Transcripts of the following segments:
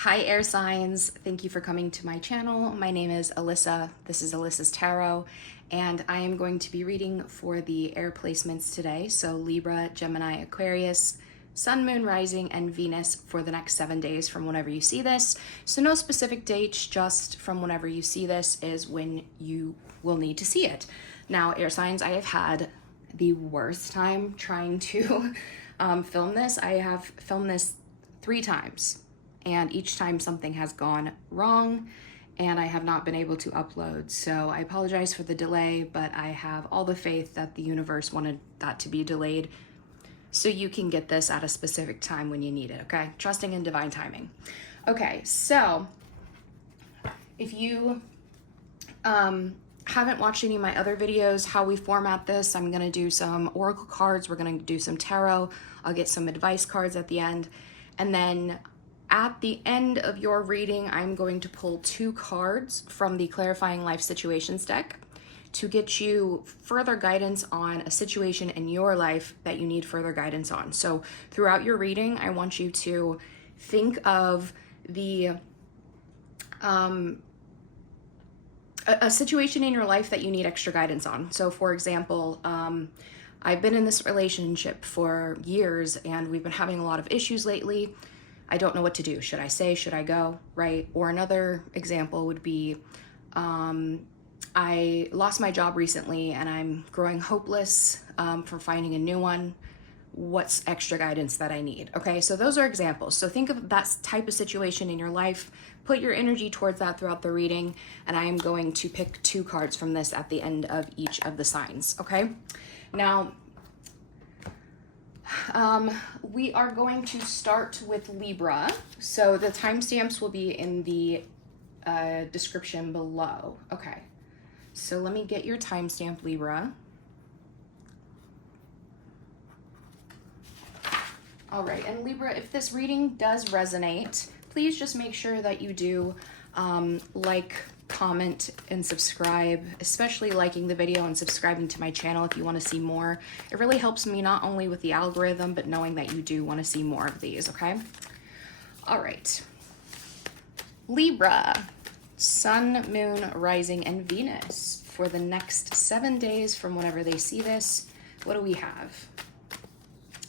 Hi air signs, thank you for coming to my channel. My name is Alyssa, this is Alyssa's Tarot, and I am going to be reading for the air placements today. So Libra, Gemini, Aquarius, Sun, Moon, Rising, and Venus for the next 7 days from whenever you see this. So no specific dates, just from whenever you see this is when you will need to see it. Now air signs, I have had the worst time trying to film this. I have filmed this 3 times. And each time something has gone wrong and I have not been able to upload. So I apologize for the delay, but I have all the faith that the universe wanted that to be delayed so you can get this at a specific time when you need it, okay? Trusting in divine timing. Okay, so if you haven't watched any of my other videos, how we format this, I'm gonna do some oracle cards, we're gonna do some tarot, I'll get some advice cards at the end, and then at the end of your reading, I'm going to pull 2 cards from the Clarifying Life Situations deck to get you further guidance on a situation in your life that you need further guidance on. So throughout your reading, I want you to think of a situation in your life that you need extra guidance on. So for example, I've been in this relationship for years and we've been having a lot of issues lately. I don't know what to do. Should I stay? Should I go? Right? Or another example would be, I lost my job recently and I'm growing hopeless for finding a new one. What's extra guidance that I need? Okay, so those are examples. So think of that type of situation in your life, put your energy towards that throughout the reading, and I am going to pick 2 cards from this at the end of each of the signs, okay? Now, we are going to start with Libra. So the timestamps will be in the description below. Okay, so let me get your timestamp, Libra. All right, and Libra, if this reading does resonate, please just make sure that you do like, comment, and subscribe, especially liking the video and subscribing to my channel if you want to see more. It really helps me not only with the algorithm, but knowing that you do want to see more of these, okay? All right. Libra, Sun, Moon, Rising, and Venus for the next 7 days from whenever they see this. What do we have?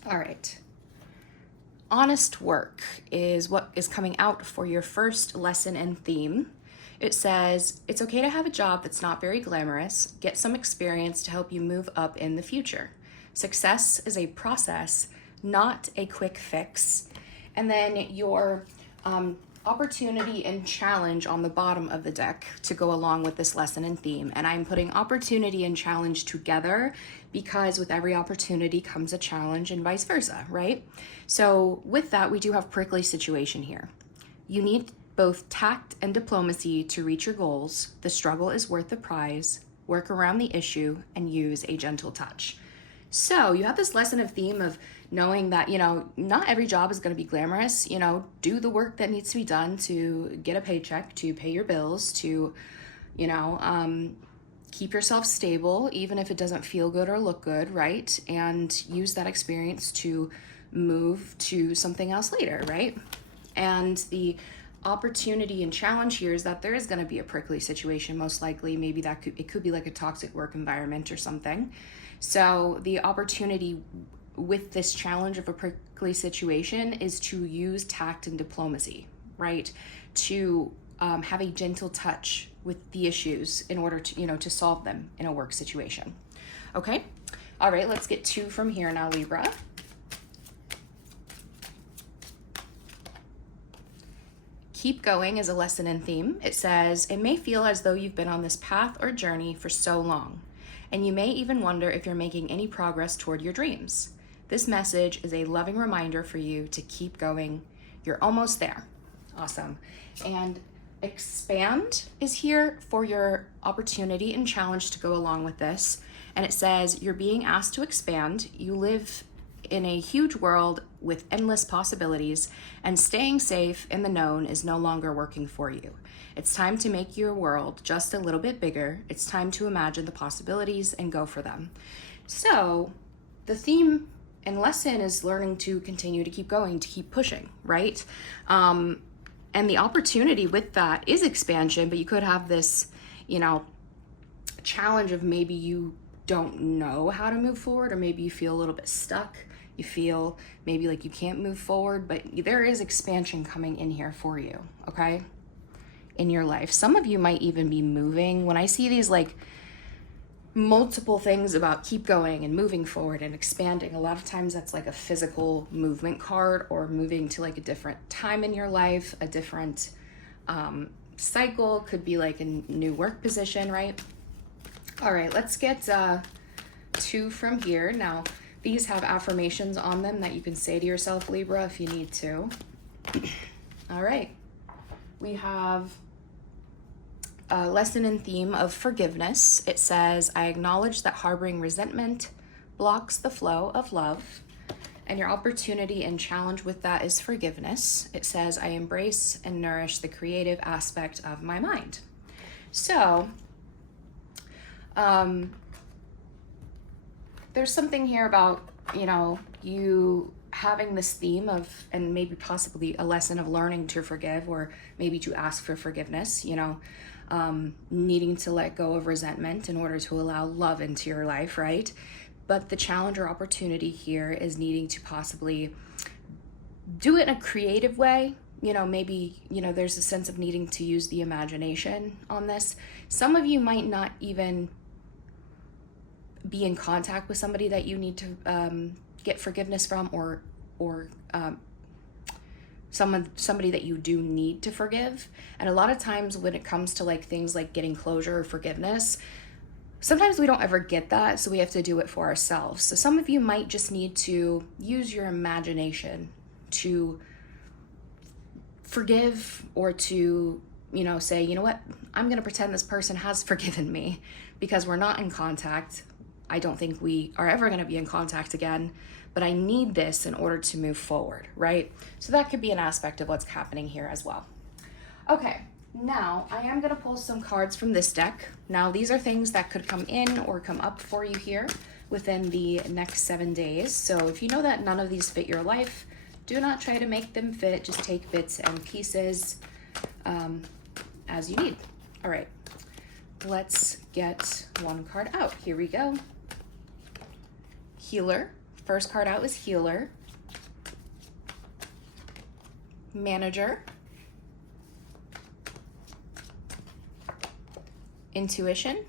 All right. Honest work is what is coming out for your first lesson and theme. It says, it's okay to have a job that's not very glamorous. Get some experience to help you move up in the future. Success is a process, not a quick fix. And then your opportunity and challenge on the bottom of the deck to go along with this lesson and theme. And I'm putting opportunity and challenge together because with every opportunity comes a challenge and vice versa, right? So with that, we do have prickly situation here. You need both tact and diplomacy to reach your goals. The struggle is worth the prize. Work around the issue and use a gentle touch. So you have this lesson of theme of knowing that, you know, not every job is going to be glamorous. You know, do the work that needs to be done to get a paycheck, to pay your bills, to, you know, keep yourself stable, even if it doesn't feel good or look good, right? And use that experience to move to something else later, right? And the opportunity and challenge here is that there is going to be a prickly situation, most likely. Maybe it could be like a toxic work environment or something. So the opportunity with this challenge of a prickly situation is to use tact and diplomacy, right? To have a gentle touch with the issues in order to, you know, to solve them in a work situation. Okay. All right. Let's get 2 from here now, Libra. Keep going is a lesson and theme. It says, it may feel as though you've been on this path or journey for so long, and you may even wonder if you're making any progress toward your dreams. This message is a loving reminder for you to keep going. You're almost there. Awesome. And expand is here for your opportunity and challenge to go along with this. And it says, you're being asked to expand. You live in a huge world with endless possibilities, and staying safe in the known is no longer working for you. It's time to make your world just a little bit bigger. It's time to imagine the possibilities and go for them. So the theme and lesson is learning to continue to keep going, to keep pushing, right? And the opportunity with that is expansion, but you could have this, you know, challenge of maybe you don't know how to move forward, or maybe you feel a little bit stuck. You feel maybe like you can't move forward, but there is expansion coming in here for you, okay? In your life. Some of you might even be moving. When I see these like multiple things about keep going and moving forward and expanding, a lot of times that's like a physical movement card, or moving to like a different time in your life, a different cycle, could be like a new work position, right? All right, let's get 2 from here. Now, these have affirmations on them that you can say to yourself, Libra, if you need to. All right, we have a lesson and theme of forgiveness. It says, I acknowledge that harboring resentment blocks the flow of love, and your opportunity and challenge with that is forgiveness. It says, I embrace and nourish the creative aspect of my mind. So, there's something here about, you know, you having this theme of, and maybe possibly a lesson of learning to forgive, or maybe to ask for forgiveness, you know, needing to let go of resentment in order to allow love into your life, right? But the challenge or opportunity here is needing to possibly do it in a creative way. You know, maybe, you know, there's a sense of needing to use the imagination on this. Some of you might not even be in contact with somebody that you need to get forgiveness from, or somebody that you do need to forgive. And a lot of times when it comes to like things like getting closure or forgiveness, sometimes we don't ever get that, so we have to do it for ourselves. So some of you might just need to use your imagination to forgive, or to, you know, say, you know what, I'm gonna pretend this person has forgiven me, because we're not in contact. I don't think we are ever gonna be in contact again, but I need this in order to move forward, right? So that could be an aspect of what's happening here as well. Okay, now I am gonna pull some cards from this deck. Now these are things that could come in or come up for you here within the next 7 days. So if you know that none of these fit your life, do not try to make them fit. Just take bits and pieces as you need. All right, let's get one card out. Here we go. Healer. First card out is Healer. Manager. Intuition.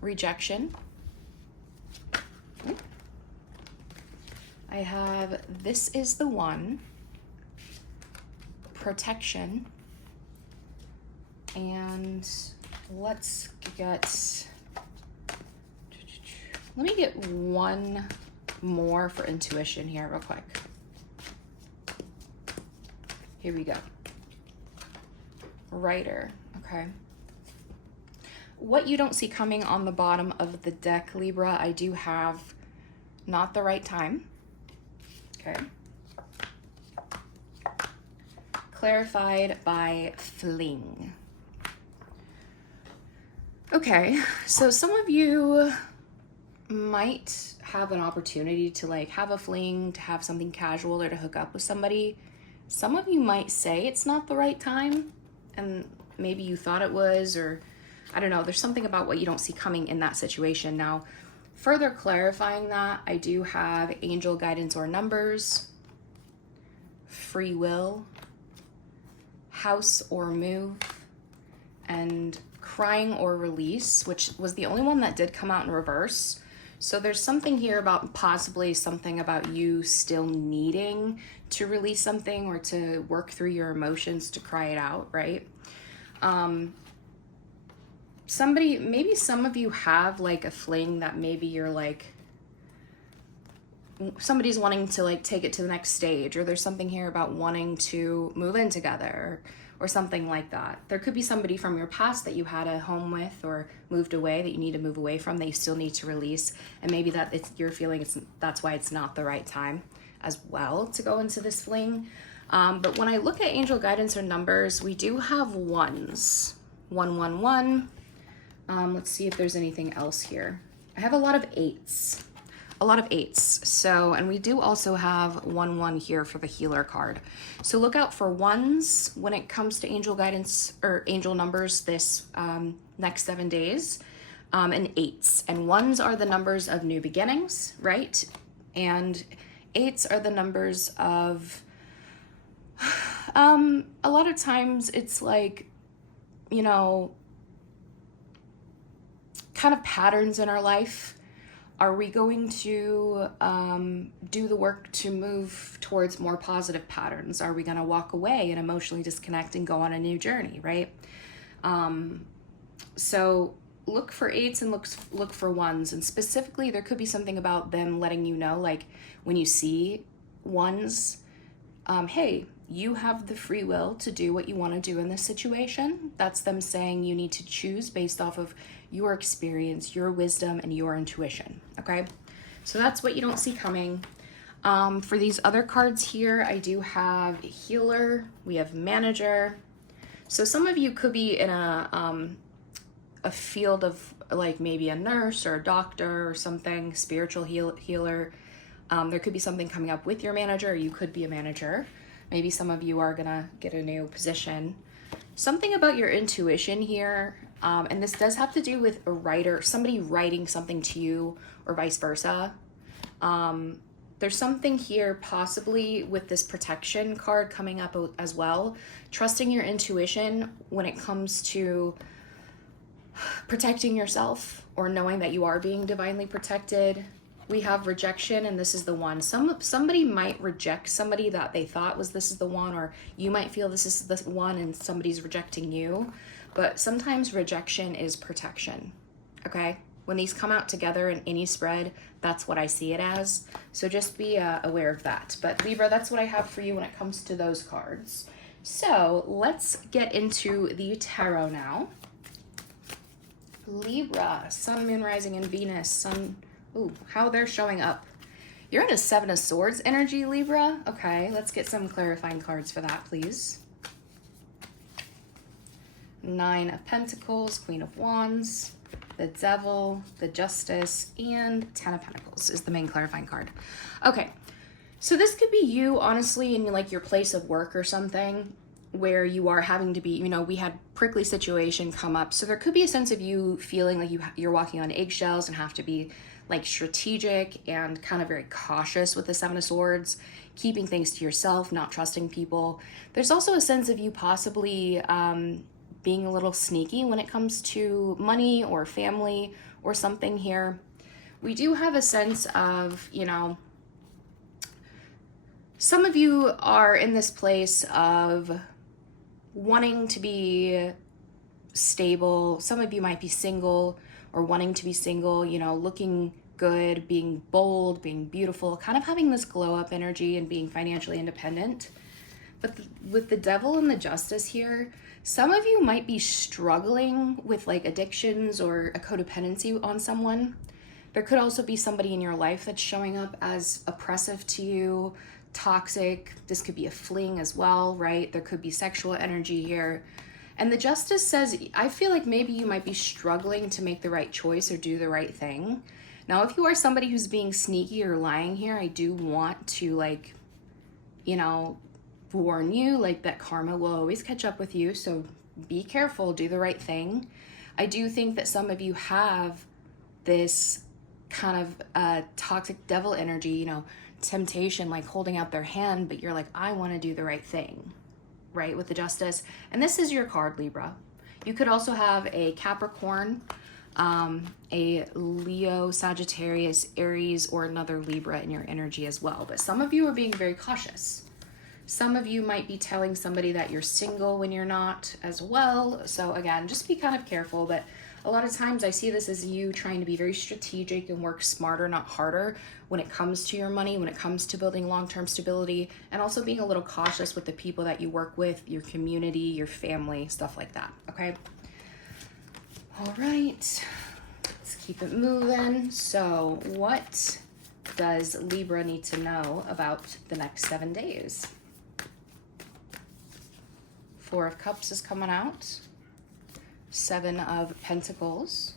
Rejection. I have This Is the One. Protection. And let's get, let me get one more for intuition here real quick. Here we go. Writer, okay. What you don't see coming on the bottom of the deck, Libra, I do have not the right time, okay. Clarified by fling. Okay, so some of you might have an opportunity to like have a fling, to have something casual, or to hook up with somebody. Some of you might say it's not the right time, and maybe you thought it was, or I don't know, there's something about what you don't see coming in that situation. Now, further clarifying that, I do have angel guidance or numbers, free will, house or move, and crying or release, which was the only one that did come out in reverse. So there's something here about possibly something about you still needing to release something, or to work through your emotions, to cry it out, right? Maybe some of you have like a fling that maybe you're like, somebody's wanting to like take it to the next stage, or there's something here about wanting to move in together, or something like that. There could be somebody from your past that you had a home with, or moved away, that you need to move away from, that you still need to release, and maybe that you're feeling that's why it's not the right time as well to go into this fling. But when I look at angel guidance or numbers, we do have ones. 111. Let's see if there's anything else here. I have a lot of 8s. a lot of eights. So, and we do also have 1-1 here for the healer card. So look out for ones when it comes to angel guidance or angel numbers this next 7 days, and eights. And ones are the numbers of new beginnings, right? And eights are the numbers of, a lot of times it's like, you know, kind of patterns in our life. Are we going to do the work to move towards more positive patterns? Are we going to walk away and emotionally disconnect and go on a new journey, right? So look for eights and look for ones. And specifically, there could be something about them letting you know, like when you see ones, hey, you have the free will to do what you want to do in this situation. That's them saying you need to choose based off of your experience, your wisdom, and your intuition, okay? So that's what you don't see coming. For these other cards here, I do have healer, we have manager. So some of you could be in a field of like maybe a nurse or a doctor or something, spiritual healer. There could be something coming up with your manager, or you could be a manager. Maybe some of you are gonna get a new position. Something about your intuition here, and this does have to do with a writer, somebody writing something to you or vice versa. There's something here possibly with this protection card coming up as well. Trusting your intuition when it comes to protecting yourself or knowing that you are being divinely protected. We have rejection, and this is the one. Somebody might reject somebody that they thought was this is the one, or you might feel this is the one and somebody's rejecting you. But sometimes rejection is protection, okay? When these come out together in any spread, that's what I see it as. So just be aware of that. But Libra, that's what I have for you when it comes to those cards. So let's get into the tarot now. Libra, Sun, Moon, Rising, and Venus. Sun. Ooh, how they're showing up. You're in a 7 of Swords energy, Libra. Okay, let's get some clarifying cards for that, please. 9 of Pentacles, Queen of Wands, the Devil, the Justice, and 10 of Pentacles is the main clarifying card. Okay, so this could be you, honestly, in like your place of work or something, where you are having to be, you know, we had prickly situation come up. So there could be a sense of you feeling like you're walking on eggshells and have to be like strategic and kind of very cautious with the 7 of Swords, keeping things to yourself, not trusting people. There's also a sense of you possibly being a little sneaky when it comes to money or family or something here. We do have a sense of, you know, some of you are in this place of wanting to be stable. Some of you might be single or wanting to be single, you know, looking good, being bold, being beautiful, kind of having this glow up energy and being financially independent. But with the Devil and the Justice here, some of you might be struggling with like addictions or a codependency on someone. There could also be somebody in your life that's showing up as oppressive to you, toxic. This could be a fling as well, right? There could be sexual energy here. And the Justice says, I feel like maybe you might be struggling to make the right choice or do the right thing. Now, if you are somebody who's being sneaky or lying here, I do want to, like, you know, warn you, like, that karma will always catch up with you. So be careful, do the right thing. I do think that some of you have this kind of toxic devil energy, you know, temptation, like holding out their hand, but you're like, I want to do the right thing. Right, with the Justice. And this is your card, Libra. You could also have a Capricorn, a Leo, Sagittarius, Aries, or another Libra in your energy as well. But some of you are being very cautious. Some of you might be telling somebody that you're single when you're not as well. So again, just be kind of careful. But a lot of times I see this as you trying to be very strategic and work smarter, not harder, when it comes to your money, when it comes to building long-term stability, and also being a little cautious with the people that you work with, your community, your family, stuff like that, okay? All right, let's keep it moving. So what does Libra need to know about the next 7 days? 4 of Cups is coming out. 7 of Pentacles,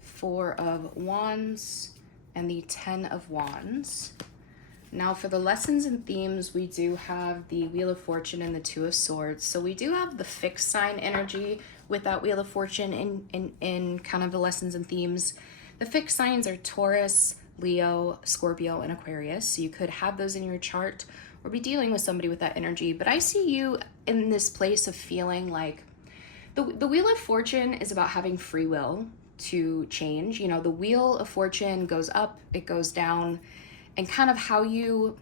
4 of Wands, and the 10 of Wands. Now for the lessons and themes, we do have the Wheel of Fortune and the 2 of Swords. So we do have the fixed sign energy with that Wheel of Fortune in kind of the lessons and themes. The fixed signs are Taurus, Leo, Scorpio, and Aquarius. So you could have those in your chart or be dealing with somebody with that energy. But I see you in this place of feeling like the Wheel of Fortune is about having free will to change. You know, the Wheel of Fortune goes up, it goes down, and kind of how you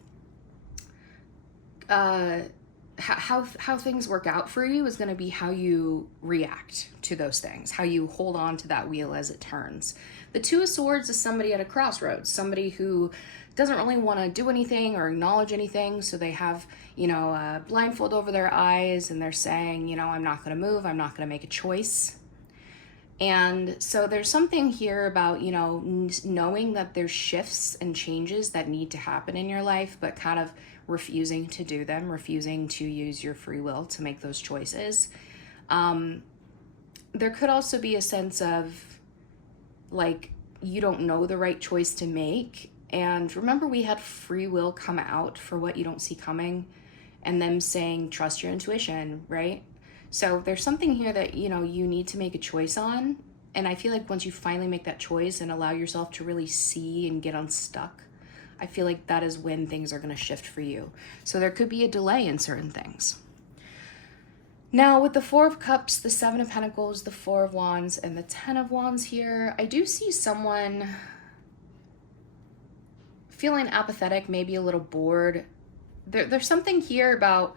how things work out for you is going to be how you react to those things, how you hold on to that wheel as it turns. The 2 of Swords is somebody at a crossroads, somebody who doesn't really want to do anything or acknowledge anything, so they have, you know, a blindfold over their eyes and they're saying, you know, I'm not going to move, I'm not going to make a choice. And so there's something here about, you know, knowing that there's shifts and changes that need to happen in your life, but kind of refusing to do them, refusing to use your free will to make those choices. There could also be a sense of like, you don't know the right choice to make. And remember, we had free will come out for what you don't see coming, and them saying, trust your intuition, right? So there's something here that, you know, you need to make a choice on. And I feel like once you finally make that choice and allow yourself to really see and get unstuck, I feel like that is when things are going to shift for you. So there could be a delay in certain things. Now with the 4 of Cups, the 7 of Pentacles, the 4 of Wands, and the 10 of Wands here, I do see someone feeling apathetic, maybe a little bored. There's something here about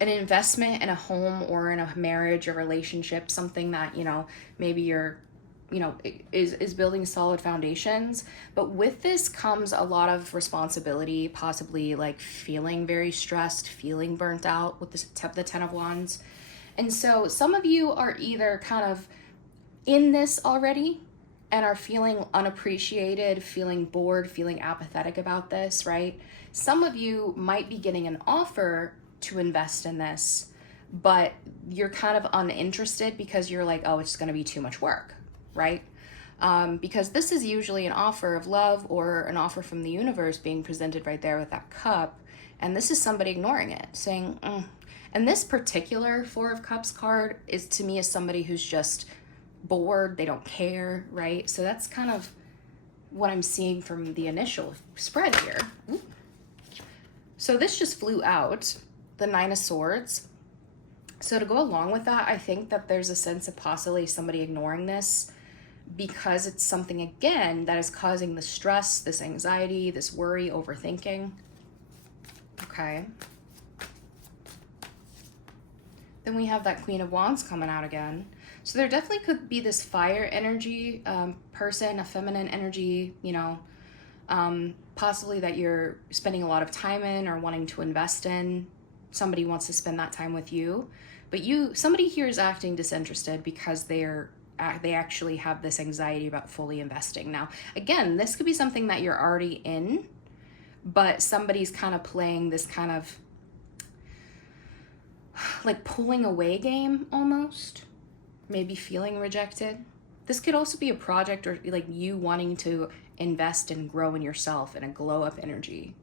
an investment in a home or in a marriage or relationship, something that, you know, maybe you're, you know, is building solid foundations. But with this comes a lot of responsibility, possibly like feeling very stressed, feeling burnt out with the 10 of Wands. And so some of you are either kind of in this already and are feeling unappreciated, feeling bored, feeling apathetic about this, right? Some of you might be getting an offer to invest in this, but you're kind of uninterested because you're like, oh, it's going to be too much work, right? Because this is usually an offer of love or an offer from the universe being presented right there with that cup. And this is somebody ignoring it, saying, And this particular 4 of Cups card is, to me, is somebody who's just bored, they don't care, right? So that's kind of what I'm seeing from the initial spread here. Ooh. So this just flew out, the 9 of Swords. So to go along with that, I think that there's a sense of possibly somebody ignoring this because it's something, again, that is causing the stress, this anxiety, this worry, overthinking. Okay. Then we have that Queen of Wands coming out again. So there definitely could be this fire energy person, a feminine energy, you know, possibly that you're spending a lot of time in or wanting to invest in. Somebody wants to spend that time with you, but somebody here is acting disinterested because they actually have this anxiety about fully investing. Now, again, this could be something that you're already in, but somebody's kind of playing this kind of like pulling away game almost, maybe feeling rejected. This could also be a project or like you wanting to invest and grow in yourself in a glow up energy,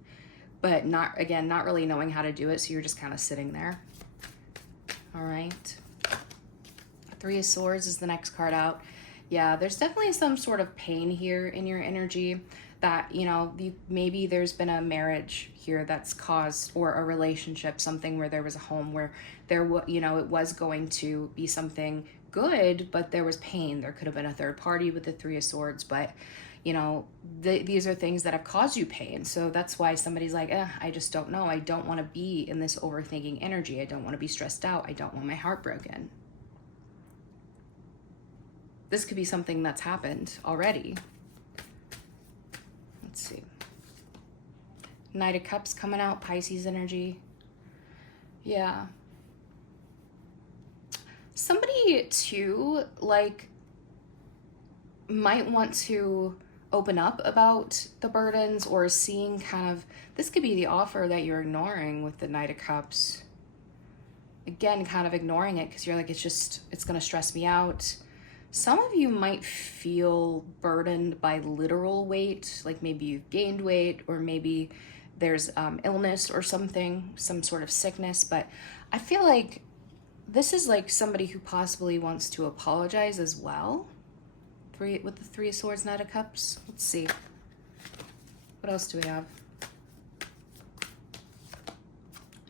but not really knowing how to do it. So you're just kind of sitting there. All right. 3 of Swords is the next card out. Yeah, there's definitely some sort of pain here in your energy that, you know, maybe there's been a marriage here that's caused, or a relationship, something where there was a home where there you know, it was going to be something good, but there was pain. There could have been a third party with the 3 of Swords, but you know, these are things that have caused you pain. So that's why somebody's like, I just don't know. I don't want to be in this overthinking energy. I don't want to be stressed out. I don't want my heart broken. This could be something that's happened already. Let's see. Knight of Cups coming out, Pisces energy. Yeah. Somebody too, like, might want to open up about the burdens, or seeing kind of, this could be the offer that you're ignoring with the Knight of Cups. Again, kind of ignoring it because you're like, it's going to stress me out. Some of you might feel burdened by literal weight, like maybe you've gained weight, or maybe there's illness or something, some sort of sickness. But I feel like this is like somebody who possibly wants to apologize as well. With the Three of Swords, Knight of Cups. Let's see. What else do we have?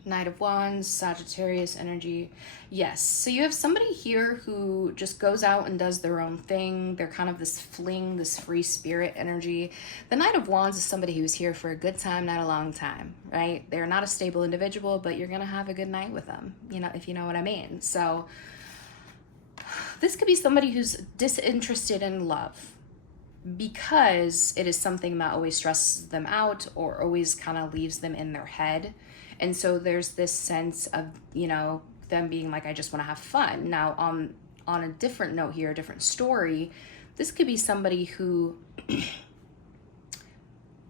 Knight of Wands, Sagittarius energy. Yes, so you have somebody here who just goes out and does their own thing. They're kind of this fling, this free spirit energy. The Knight of Wands is somebody who's here for a good time, not a long time, right? They're not a stable individual, but you're gonna have a good night with them, you know, if you know what I mean. So this could be somebody who's disinterested in love because it is something that always stresses them out or always kind of leaves them in their head. And so there's this sense of, you know, them being like, I just want to have fun. Now, on a different note here, a different story, this could be somebody who,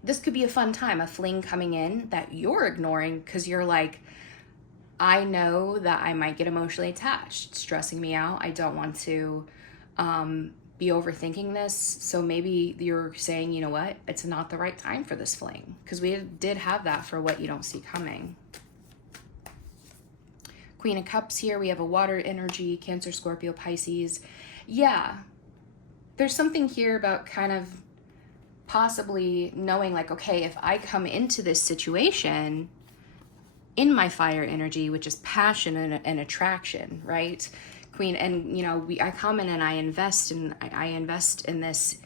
this could be a fun time, a fling coming in that you're ignoring because you're like, I know that I might get emotionally attached. It's stressing me out. I don't want to be overthinking this. So maybe you're saying, you know what, it's not the right time for this fling, because we did have that for what you don't see coming. Queen of Cups here. We have a water energy, Cancer, Scorpio, Pisces. Yeah, there's something here about kind of possibly knowing like, okay, if I come into this situation in my fire energy, which is passion and attraction, right? Queen, and you know, I come in and I invest in this,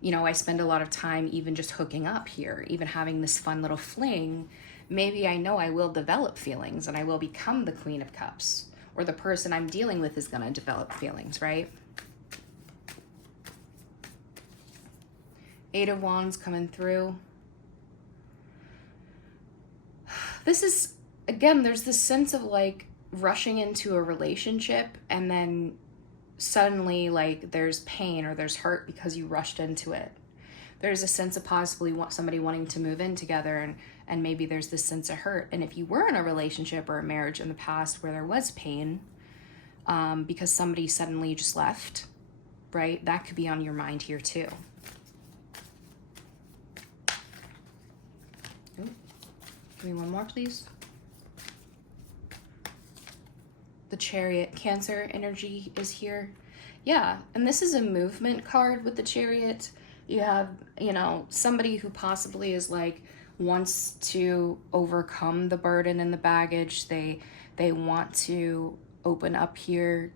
you know, I spend a lot of time even just hooking up here, even having this fun little fling. Maybe I know I will develop feelings and I will become the Queen of Cups, or the person I'm dealing with is going to develop feelings, right? Eight of Wands coming through. This is, again, there's this sense of like rushing into a relationship and then suddenly like there's pain or there's hurt because you rushed into it. There's a sense of possibly somebody wanting to move in together, and maybe there's this sense of hurt. And if you were in a relationship or a marriage in the past where there was pain because somebody suddenly just left, right? That could be on your mind here too. Ooh. Give me one more, please. The Chariot, Cancer energy is here. Yeah, and this is a movement card with the Chariot. You have, you know, somebody who possibly is like wants to overcome the burden and the baggage. They want to open up here.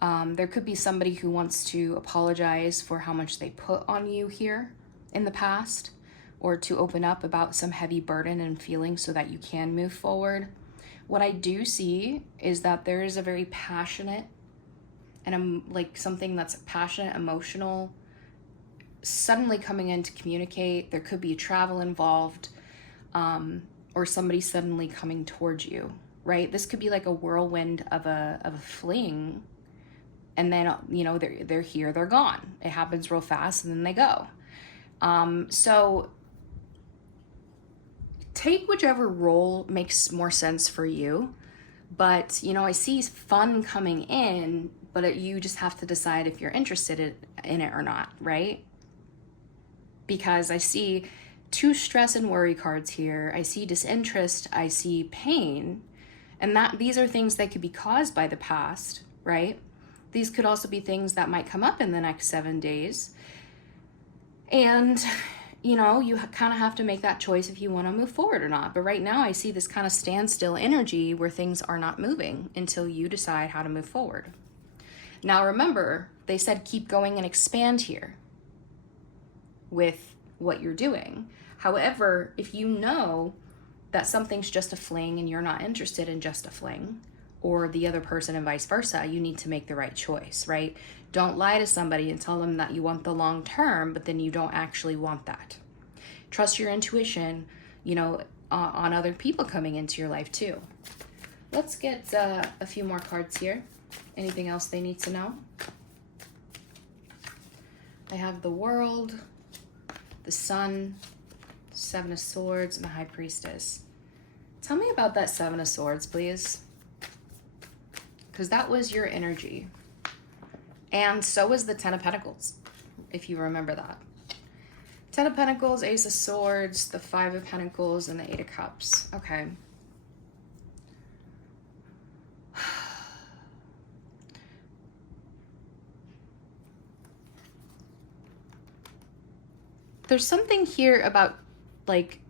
There could be somebody who wants to apologize for how much they put on you here in the past, or to open up about some heavy burden and feeling so that you can move forward. What I do see is that there is a very passionate and like something that's passionate, emotional, suddenly coming in to communicate. There could be travel involved, or somebody suddenly coming towards you, right? This could be like a whirlwind of a fling, and then, you know, they're here, they're gone. It happens real fast and then they go. So take whichever role makes more sense for you. But, you know, I see fun coming in, but you just have to decide if you're interested in it or not, right? Because I see two stress and worry cards here. I see disinterest, I see pain, and that these are things that could be caused by the past, right? These could also be things that might come up in the next 7 days. And, you know, you kind of have to make that choice if you want to move forward or not. But right now I see this kind of standstill energy where things are not moving until you decide how to move forward. Now remember, they said keep going and expand here with what you're doing. However, if you know that something's just a fling and you're not interested in just a fling, or the other person and vice versa, you need to make the right choice, right? Don't lie to somebody and tell them that you want the long term, but then you don't actually want that. Trust your intuition, you know, on other people coming into your life too. Let's get a few more cards here. Anything else they need to know? I have the World, the Sun, Seven of Swords, and the High Priestess. Tell me about that Seven of Swords, please. Because that was your energy. And so is the Ten of Pentacles, if you remember that. Ten of Pentacles, Ace of Swords, the Five of Pentacles, and the Eight of Cups. Okay. There's something here about, like,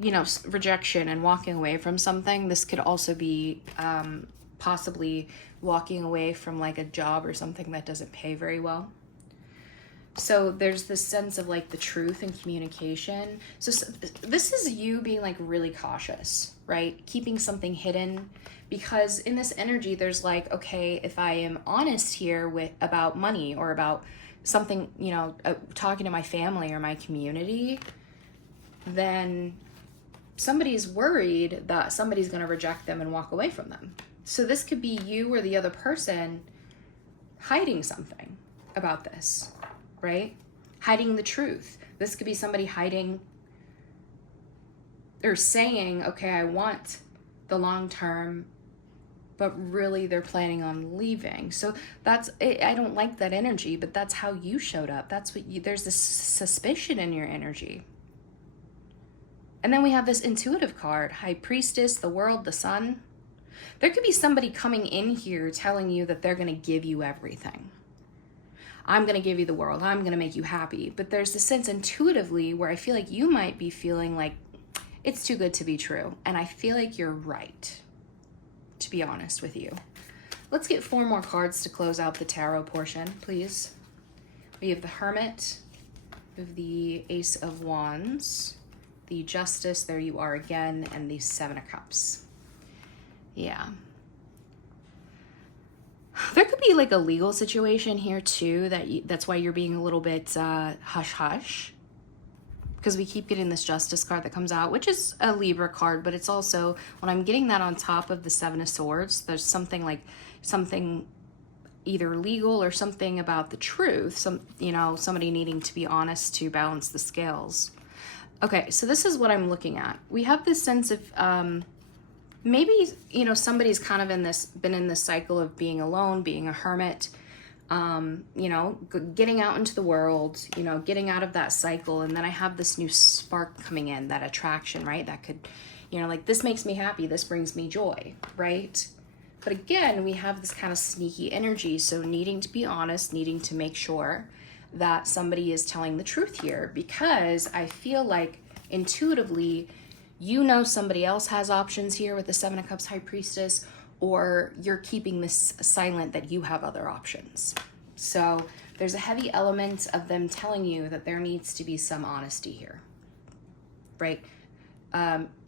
you know, rejection and walking away from something. This could also be possibly walking away from like a job or something that doesn't pay very well. So there's this sense of like the truth and communication. So this is you being like really cautious, right? Keeping something hidden, because in this energy, there's like, okay, if I am honest here about money or about something, you know, talking to my family or my community, then somebody's worried that somebody's going to reject them and walk away from them. So this could be you or the other person hiding something about this, right? Hiding the truth. This could be somebody hiding or saying, okay, I want the long term, but really they're planning on leaving. So that's, I don't like that energy, but that's how you showed up. That's what there's this suspicion in your energy. And then we have this intuitive card, High Priestess, the World, the Sun. There could be somebody coming in here telling you that they're going to give you everything. I'm going to give you the world. I'm going to make you happy. But there's this sense intuitively where I feel like you might be feeling like it's too good to be true. And I feel like you're right, to be honest with you. Let's get 4 more cards to close out the tarot portion, please. We have the Hermit, we have the Ace of Wands, the Justice, there you are again, and the Seven of Cups. Yeah. There could be like a legal situation here too, that's why you're being a little bit hush-hush. Because we keep getting this Justice card that comes out, which is a Libra card, but it's also, when I'm getting that on top of the Seven of Swords, there's something like, something either legal or something about the truth, you know, somebody needing to be honest to balance the scales. Okay, so this is what I'm looking at. We have this sense of, maybe, you know, somebody's kind of been in this cycle of being alone, being a hermit, you know, getting out into the world, you know, getting out of that cycle. And then I have this new spark coming in, that attraction, right? That could, you know, like, this makes me happy. This brings me joy, right? But again, we have this kind of sneaky energy. So needing to be honest, needing to make sure that somebody is telling the truth here, because I feel like intuitively, you know, somebody else has options here with the Seven of Cups, High Priestess, or you're keeping this silent that you have other options. So there's a heavy element of them telling you that there needs to be some honesty here, right?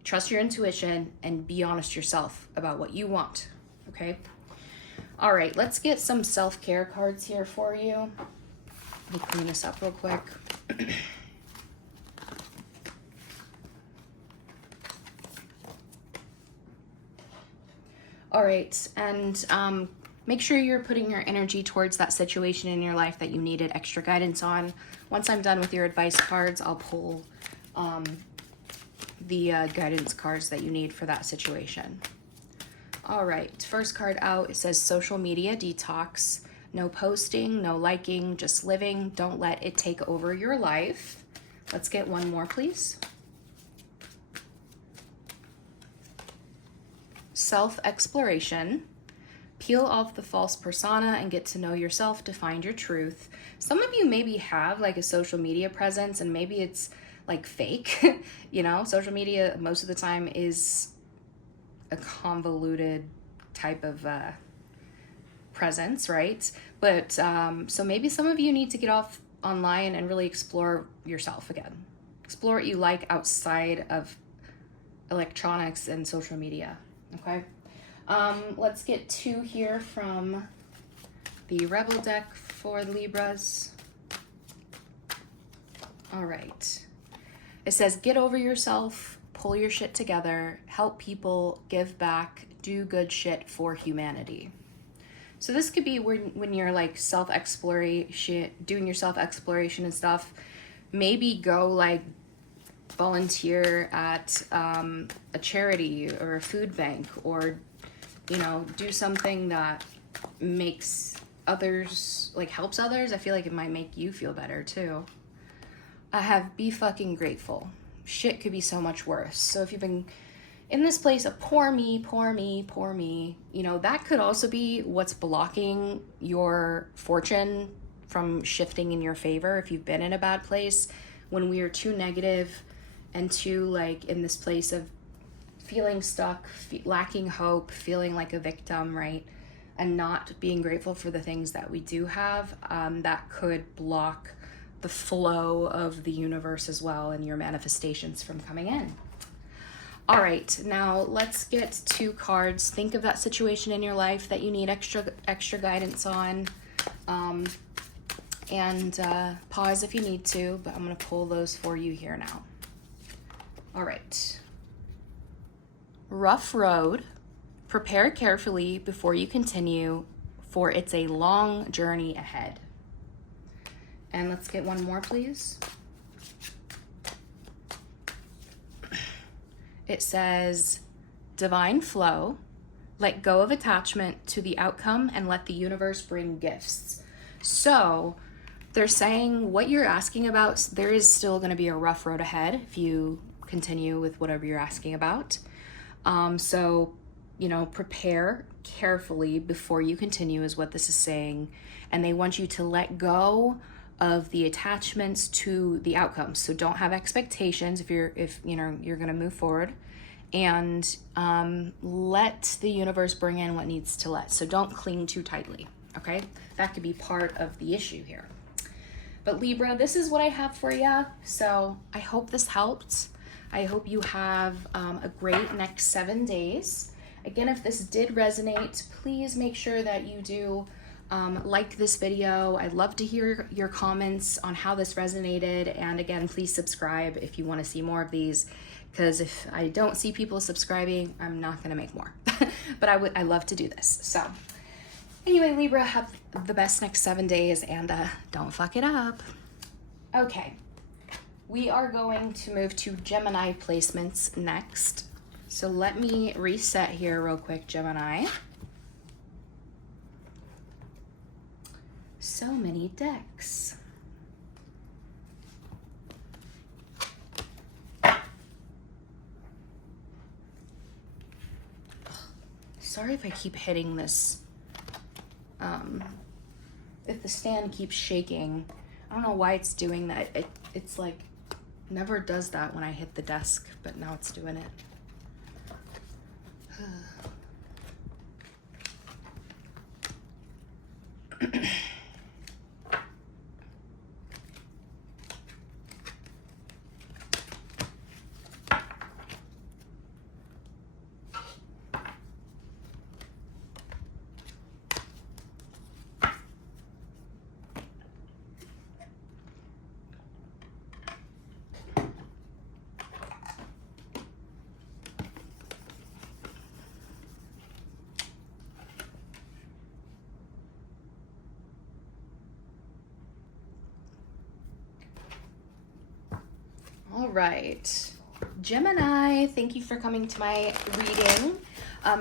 Trust your intuition and be honest yourself about what you want, okay? All right, let's get some self-care cards here for you. Let me clean this up real quick. All right, and make sure you're putting your energy towards that situation in your life that you needed extra guidance on. Once I'm done with your advice cards, I'll pull the guidance cards that you need for that situation. All right, first card out, it says social media detox. No posting, no liking, just living. Don't let it take over your life. Let's get one more, please. Self-exploration. Peel off the false persona and get to know yourself to find your truth. Some of you maybe have like a social media presence, and maybe it's like fake. You know, social media most of the time is a convoluted type of presence, right? But so maybe some of you need to get off online and really explore yourself again. Explore what you like outside of electronics and social media. Okay, let's get 2 here from the Rebel deck for the Libras. All right, it says get over yourself, pull your shit together, help people, give back, do good shit for humanity. So this could be when you're like self-exploration, doing your self-exploration and stuff. Maybe go like volunteer at a charity or a food bank, or, you know, do something that makes others, like helps others, I feel like it might make you feel better too. I have be fucking grateful. Shit could be so much worse. So if you've been in this place of poor me, poor me, poor me, you know, that could also be what's blocking your fortune from shifting in your favor. If you've been in a bad place, when we are too negative and too like in this place of feeling stuck, lacking hope, feeling like a victim, right? And not being grateful for the things that we do have, that could block the flow of the universe as well and your manifestations from coming in. All right, now let's get 2 cards. Think of that situation in your life that you need extra guidance on, and pause if you need to, but I'm gonna pull those for you here now. All right. Rough road. Prepare carefully before you continue, for it's a long journey ahead. And let's get one more, please. It says, divine flow, let go of attachment to the outcome and let the universe bring gifts. So they're saying what you're asking about, there is still going to be a rough road ahead if you continue with whatever you're asking about. So, you know, prepare carefully before you continue is what this is saying. And they want you to let go of the attachments to the outcomes. So don't have expectations if you're going to move forward, and let the universe bring in what needs to let. So don't cling too tightly. Okay. That could be part of the issue here. But Libra, this is what I have for you. So I hope this helped. I hope you have a great next 7 days. Again, if this did resonate, please make sure that you do like this video. I'd love to hear your comments on how this resonated. And again, please subscribe if you want to see more of these, because if I don't see people subscribing, I'm not going to make more. But I love to do this. So anyway, Libra, have the best next 7 days, and don't fuck it up. Okay, we are going to move to Gemini placements next. So let me reset here real quick, Gemini. So many decks. Sorry if I keep hitting this. If the stand keeps shaking, I don't know why it's doing that. It's like never does that when I hit the desk, but now it's doing it. All right, Gemini, thank you for coming to my reading.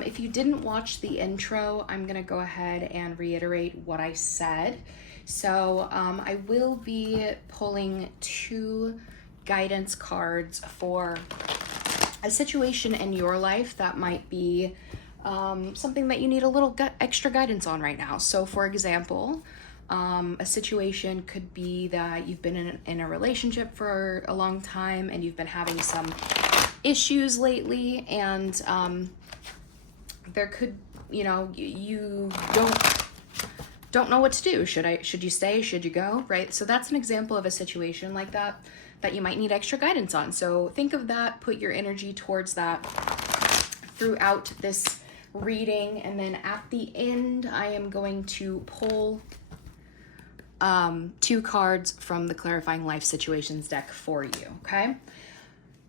If you didn't watch the intro, I'm gonna go ahead and reiterate what I said. So I will be pulling 2 guidance cards for a situation in your life that might be something that you need a little extra guidance on right now. So for example, a situation could be that you've been in a relationship for a long time and you've been having some issues lately, and there could, you know, you don't know what to do. Should you stay? Should you go? Right? So that's an example of a situation like that you might need extra guidance on. So think of that, put your energy towards that throughout this reading, and then at the end I am going to pull 2 cards from the Clarifying Life Situations deck for you, okay?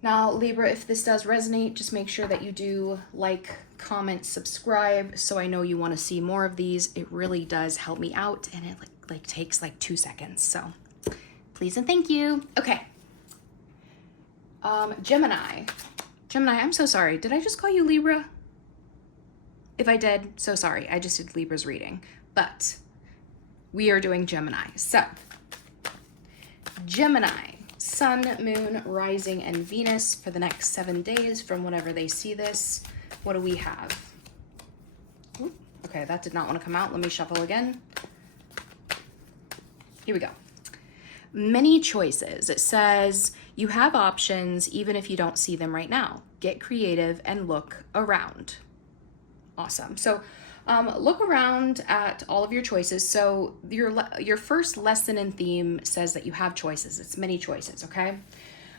Now, Libra, if this does resonate, just make sure that you do like, comment, subscribe, so I know you want to see more of these. It really does help me out, and it like takes like 2 seconds, so please and thank you. Okay. Gemini, I'm so sorry. Did I just call you Libra? If I did, so sorry. I just did Libra's reading. But we are doing Gemini. So, Gemini, Sun, Moon, Rising, and Venus for the next 7 days from whenever they see this. What do we have? Ooh, okay, that did not want to come out. Let me shuffle again. Here we go. Many choices. It says you have options even if you don't see them right now. Get creative and look around. Awesome. So look around at all of your choices. So your first lesson and theme says that you have choices. It's many choices, okay?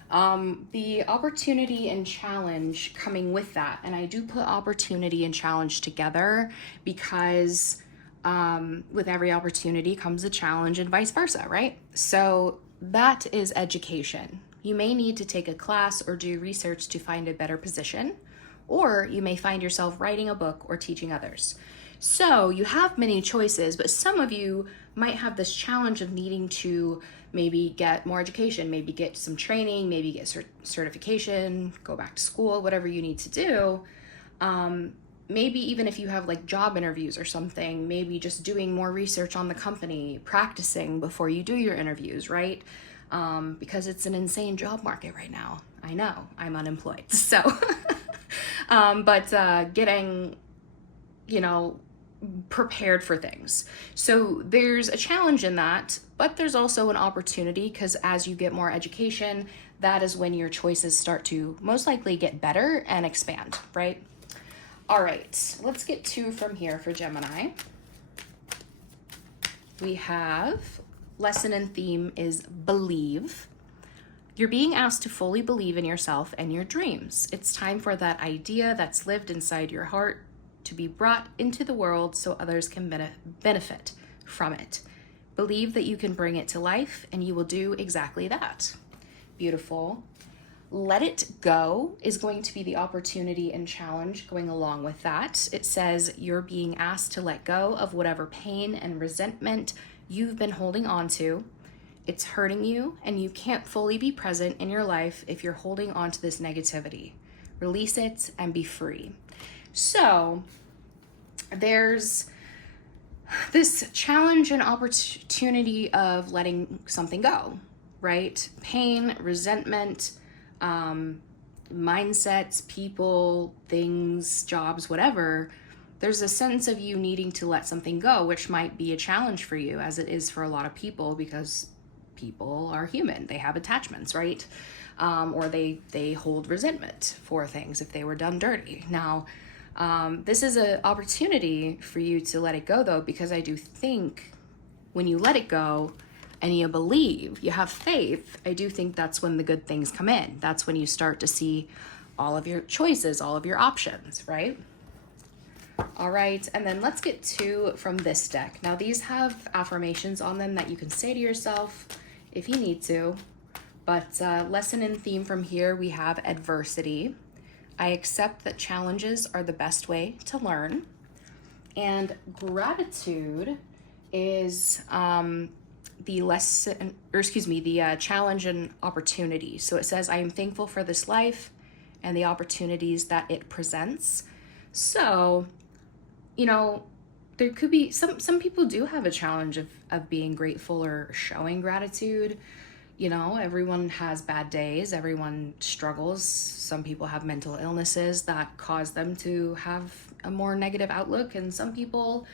The opportunity and challenge coming with that, and I do put opportunity and challenge together because with every opportunity comes a challenge and vice versa, right? So that is education. You may need to take a class or do research to find a better position, or you may find yourself writing a book or teaching others. So you have many choices, but some of you might have this challenge of needing to maybe get more education, maybe get some training, maybe get certification, go back to school, whatever you need to do. Maybe even if you have like job interviews or something, maybe just doing more research on the company, practicing before you do your interviews, right? Because it's an insane job market right now. I know, I'm unemployed. So, but getting, prepared for things. So there's a challenge in that, but there's also an opportunity because as you get more education, that is when your choices start to most likely get better and expand, right? All right, let's get 2 from here for Gemini. We have lesson and theme is believe. You're being asked to fully believe in yourself and your dreams. It's time for that idea that's lived inside your heart to be brought into the world so others can benefit from it. Believe that you can bring it to life and you will do exactly that. Beautiful. Let it go is going to be the opportunity and challenge going along with that. It says you're being asked to let go of whatever pain and resentment you've been holding on to. It's hurting you and you can't fully be present in your life if you're holding on to this negativity. Release it and be free. So there's this challenge and opportunity of letting something go, right? Pain, resentment, mindsets, people, things, jobs, whatever. There's a sense of you needing to let something go, which might be a challenge for you, as it is for a lot of people, because people are human. They have attachments, right? Or they hold resentment for things if they were done dirty. Now, this is an opportunity for you to let it go, though, because I do think when you let it go and you believe, you have faith, I do think that's when the good things come in. That's when you start to see all of your choices, all of your options, right? All right, and then let's get 2 from this deck. Now, these have affirmations on them that you can say to yourself if you need to, but lesson and theme from here, we have adversity. I accept that challenges are the best way to learn. And gratitude is the challenge and opportunity. So it says, I am thankful for this life and the opportunities that it presents. So, there could be some people do have a challenge of being grateful or showing gratitude. Everyone has bad days, everyone struggles. Some people have mental illnesses that cause them to have a more negative outlook, and some people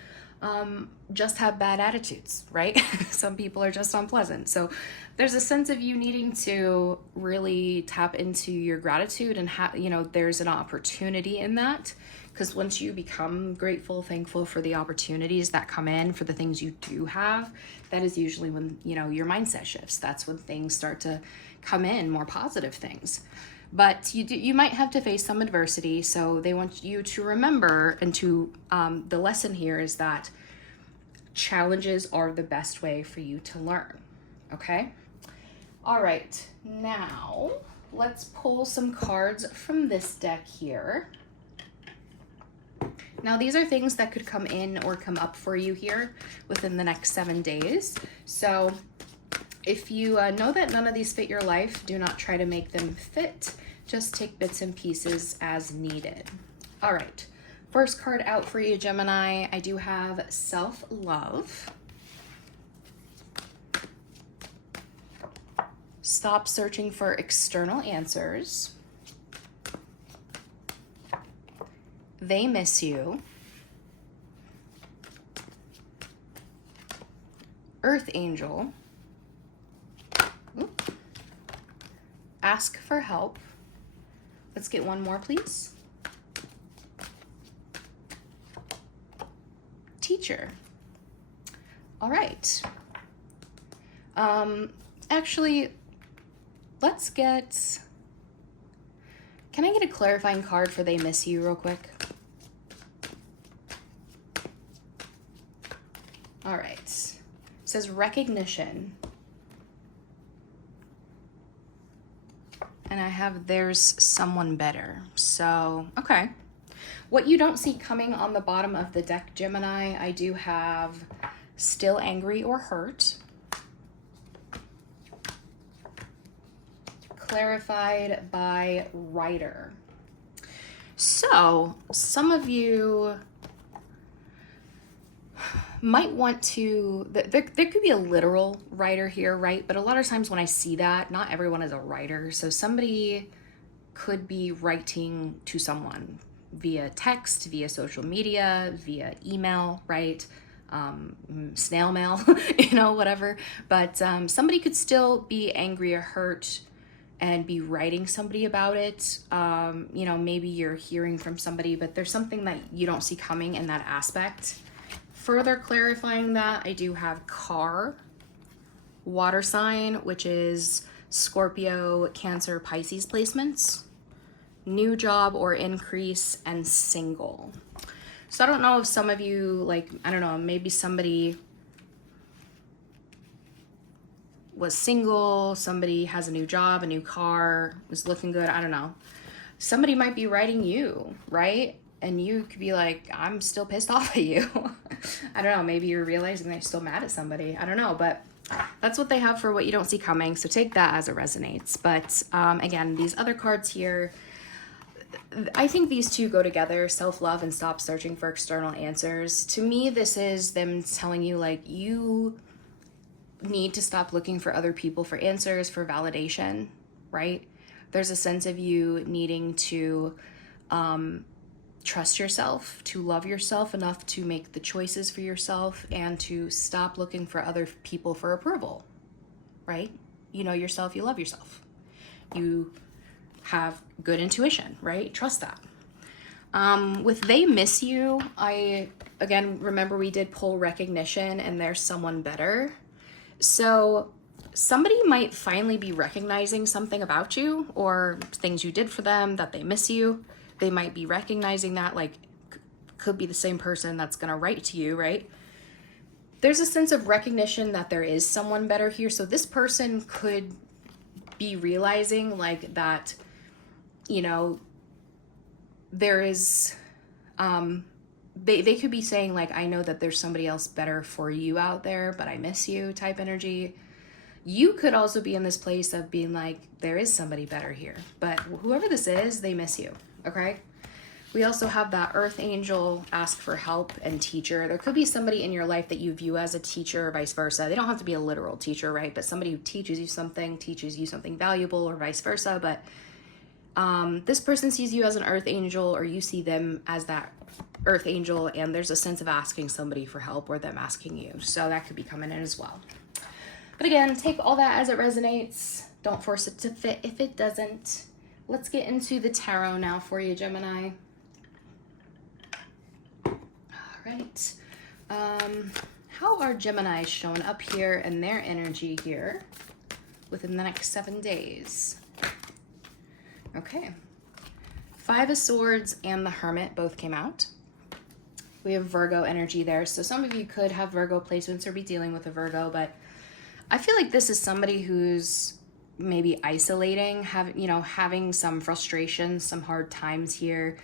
just have bad attitudes, right? Some people are just unpleasant. So there's a sense of you needing to really tap into your gratitude, and there's an opportunity in that, because once you become grateful, thankful for the opportunities that come in, for the things you do have, that is usually when your mindset shifts. That's when things start to come in, more positive things. But you might have to face some adversity, so they want you to remember, and the lesson here is that challenges are the best way for you to learn, okay? All right, now let's pull some cards from this deck here. Now, these are things that could come in or come up for you here within the next 7 days. So if you know that none of these fit your life, do not try to make them fit. Just take bits and pieces as needed. All right, first card out for you, Gemini. I do have self-love. Stop searching for external answers. They miss you. Earth Angel. Oop. Ask for help. Let's get one more, please. Teacher. All right. Actually, let's get, can I get a clarifying card for they miss you real quick? All right. It says recognition. And I have there's someone better. So, okay. What you don't see coming on the bottom of the deck, Gemini, I do have still angry or hurt. Clarified by writer. So, some of you might want to, there could be a literal writer here, right? But a lot of times when I see that, not everyone is a writer. So somebody could be writing to someone via text, via social media, via email, right? Snail mail, you know, whatever. But somebody could still be angry or hurt and be writing somebody about it. You know, maybe you're hearing from somebody, but there's something that you don't see coming in that aspect. Further clarifying that, I do have car, water sign, which is Scorpio, Cancer, Pisces placements, new job or increase, and single. So I don't know if some of you, like, I don't know, maybe somebody was single, somebody has a new job, a new car, is looking good, I don't know. Somebody might be writing you, right? And you could be like, I'm still pissed off at you. I don't know, maybe you're realizing they're still mad at somebody. I don't know, but that's what they have for what you don't see coming. So take that as it resonates. But again, these other cards here, I think these two go together, self-love and stop searching for external answers. To me, this is them telling you, like, you need to stop looking for other people for answers, for validation, right? There's a sense of you needing to trust yourself, to love yourself enough to make the choices for yourself, and to stop looking for other people for approval, right? You know yourself, you love yourself. You have good intuition, right? Trust that. With they miss you, again, remember we did pull recognition and there's someone better. So somebody might finally be recognizing something about you or things you did for them that they miss you. They might be recognizing that, like, could be the same person that's going to write to you, right? There's a sense of recognition that there is someone better here. So this person could be realizing, like, that, you know, there is, they could be saying, like, I know that there's somebody else better for you out there, but I miss you type energy. You could also be in this place of being like, there is somebody better here, but whoever this is, they miss you. Okay. We also have that Earth Angel, ask for help, and teacher. There could be somebody in your life that you view as a teacher or vice versa. They don't have to be a literal teacher, right? But somebody who teaches you something valuable, or vice versa. But this person sees you as an Earth Angel, or you see them as that Earth Angel, and there's a sense of asking somebody for help or them asking you. So that could be coming in as well. But again, take all that as it resonates. Don't force it to fit if it doesn't. Let's get into the tarot now for you, Gemini. All right. How are Gemini shown up here in their energy here within the next 7 days? Okay. 5 of Swords and the Hermit both came out. We have Virgo energy there. So some of you could have Virgo placements or be dealing with a Virgo, but I feel like this is somebody who's maybe isolating, having some frustrations, some hard times here.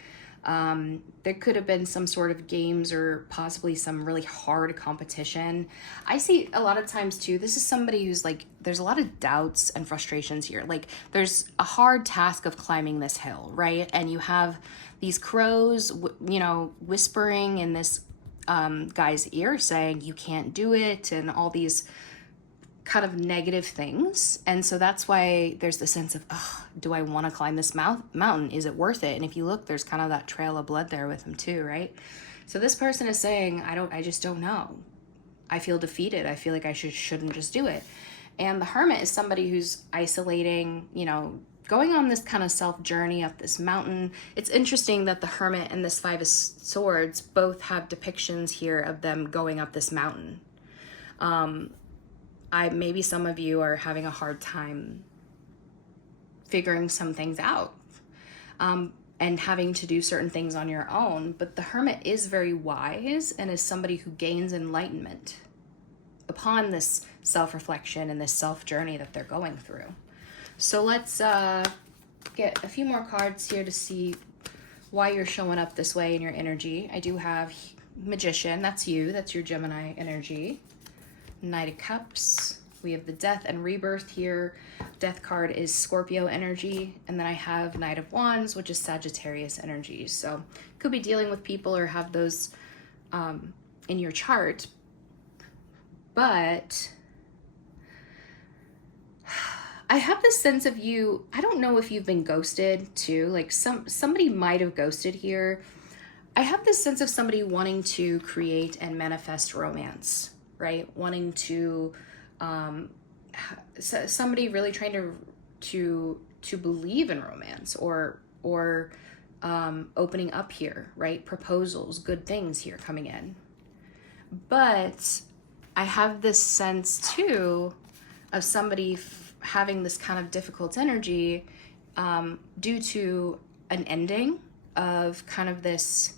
There could have been some sort of games or possibly some really hard competition. I see a lot of times too, this is somebody who's like, there's a lot of doubts and frustrations here. Like there's a hard task of climbing this hill, right? And you have these crows, whispering in this guy's ear saying, you can't do it, and all these kind of negative things. And so that's why there's the sense of, oh, do I want to climb this mountain? Is it worth it? And if you look, there's kind of that trail of blood there with him too, right? So this person is saying, I just don't know. I feel defeated. I feel like I shouldn't just do it. And the Hermit is somebody who's isolating, you know, going on this kind of self journey up this mountain. It's interesting that the Hermit and this Five of Swords both have depictions here of them going up this mountain. Maybe some of you are having a hard time figuring some things out, and having to do certain things on your own. But the Hermit is very wise and is somebody who gains enlightenment upon this self-reflection and this self-journey that they're going through. So let's get a few more cards here to see why you're showing up this way in your energy. I do have Magician, that's you, that's your Gemini energy. Knight of Cups, we have the Death and Rebirth here. Death card is Scorpio energy, and then I have Knight of Wands, which is Sagittarius energy. So could be dealing with people or have those in your chart, but I have this sense of you, I don't know if you've been ghosted too, like somebody might have ghosted here. I have this sense of somebody wanting to create and manifest romance, right? Wanting to, somebody really trying to believe in romance or opening up here, right? Proposals, good things here coming in. But I have this sense too of somebody having this kind of difficult energy due to an ending of kind of this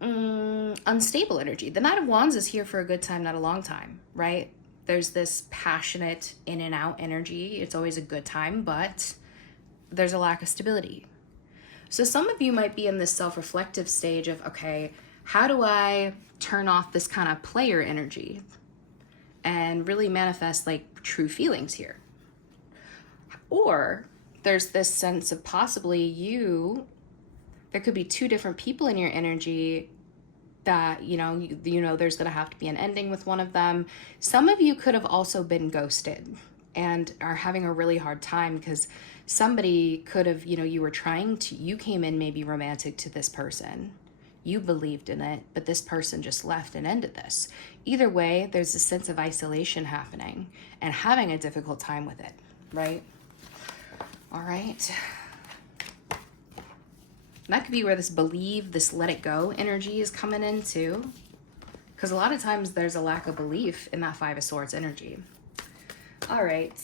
unstable energy. The Knight of Wands is here for a good time, not a long time, right? There's this passionate in and out energy. It's always a good time, but there's a lack of stability. So some of you might be in this self-reflective stage of, okay, how do I turn off this kind of player energy and really manifest like true feelings here? Or there's this sense of possibly there could be two different people in your energy that, you know, there's going to have to be an ending with one of them. Some of you could have also been ghosted and are having a really hard time because somebody could have, you came in maybe romantic to this person. You believed in it, but this person just left and ended this. Either way, there's a sense of isolation happening and having a difficult time with it, right? All right. That could be where this believe, this let it go energy is coming in too. Because a lot of times there's a lack of belief in that Five of Swords energy. All right.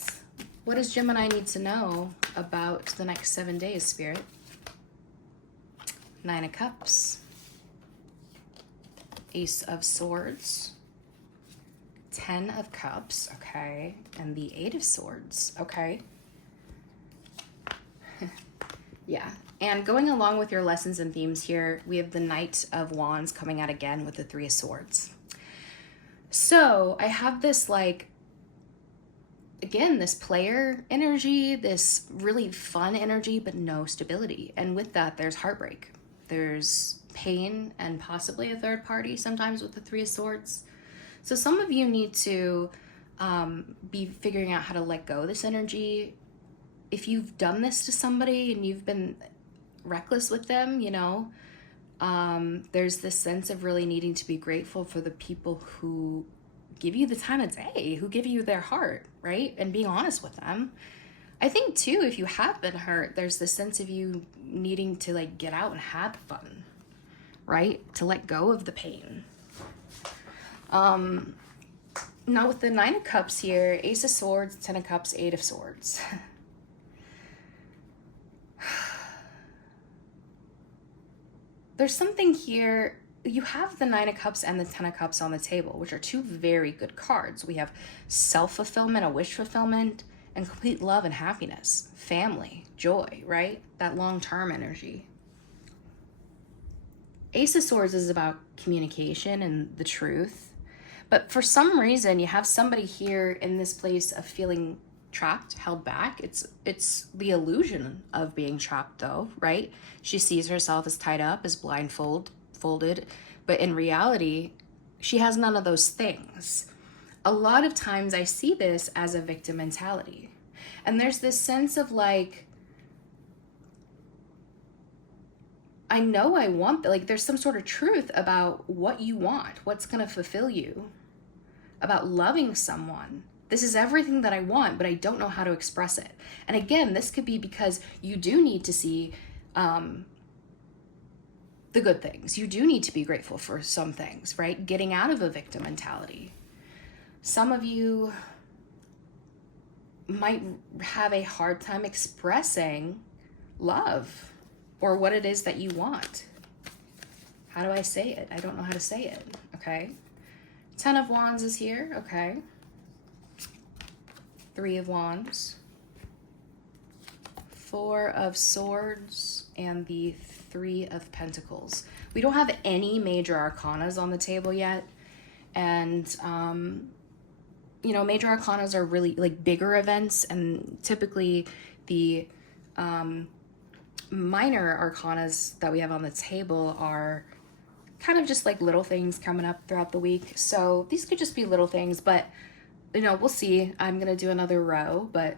What does Gemini need to know about the next 7 days, Spirit? Nine of Cups. Ace of Swords. 10 of Cups. Okay. And the 8 of Swords. Okay. Yeah. And going along with your lessons and themes here, we have the Knight of Wands coming out again with the 3 of Swords. So I have this again, this player energy, this really fun energy, but no stability. And with that, there's heartbreak. There's pain and possibly a third party sometimes with the 3 of Swords. So some of you need to be figuring out how to let go of this energy. If you've done this to somebody and you've been reckless with them, there's this sense of really needing to be grateful for the people who give you the time of day, who give you their heart, right? And being honest with them. I think too, if you have been hurt, there's this sense of you needing to get out and have fun, right? To let go of the pain. Now with the 9 of Cups here, Ace of Swords, 10 of Cups, 8 of Swords. There's something here. You have the 9 of Cups and the 10 of Cups on the table, which are two very good cards. We have self-fulfillment, a wish fulfillment, and complete love and happiness, family, joy, right? That long-term energy. Ace of Swords is about communication and the truth. But for some reason, you have somebody here in this place of feeling trapped, held back. It's the illusion of being trapped though, right? She sees herself as tied up, as folded, but in reality, she has none of those things. a lot of times I see this as a victim mentality. And there's this sense of like, I know I want, like there's some sort of truth about what you want, what's going to fulfill you, about loving someone. This is everything that I want, but I don't know how to express it. And again, this could be because you do need to see the good things. You do need to be grateful for some things, right? Getting out of a victim mentality. Some of you might have a hard time expressing love or what it is that you want. How do I say it? I don't know how to say it, okay? 10 of Wands is here, okay. 3 of Wands. 4 of Swords and the 3 of Pentacles. We don't have any major arcanas on the table yet. And, you know, major arcanas are really like bigger events, and typically the minor arcanas that we have on the table are kind of just like little things coming up throughout the week. So these could just be little things, but you know, we'll see. I'm gonna do another row, but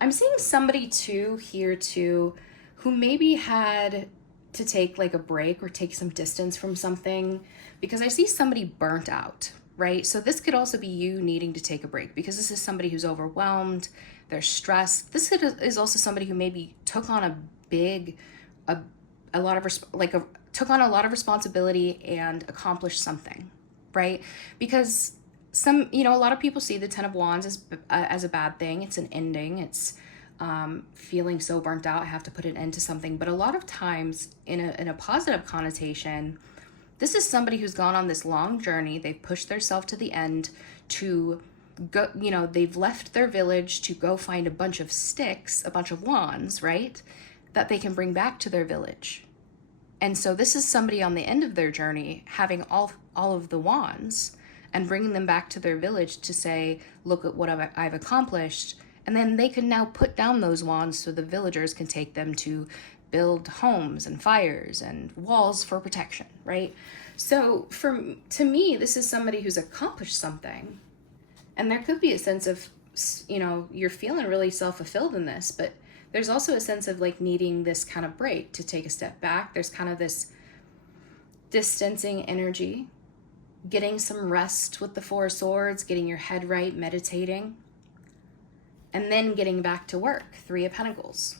I'm seeing somebody too here too who maybe had to take like a break or take some distance from something, because I see somebody burnt out, right? So this could also be you needing to take a break, because this is somebody who's overwhelmed, they're stressed. This is also somebody who maybe took on took on a lot of responsibility and accomplished something, right? Because a lot of people see the 10 of Wands as a bad thing. It's an ending. It's feeling so burnt out, I have to put an end to something. But a lot of times in a positive connotation, this is somebody who's gone on this long journey. They've pushed themselves to the end to go, they've left their village to go find a bunch of sticks, a bunch of wands, right? That they can bring back to their village. And so this is somebody on the end of their journey having all of the wands and bringing them back to their village to say, look at what I've accomplished. And then they can now put down those wands so the villagers can take them to build homes and fires and walls for protection, right? So to me, this is somebody who's accomplished something. And there could be a sense of, you're feeling really self-fulfilled in this, but there's also a sense of like needing this kind of break to take a step back. There's kind of this distancing energy, getting some rest with the 4 of Swords, getting your head right, meditating, and then getting back to work, 3 of Pentacles.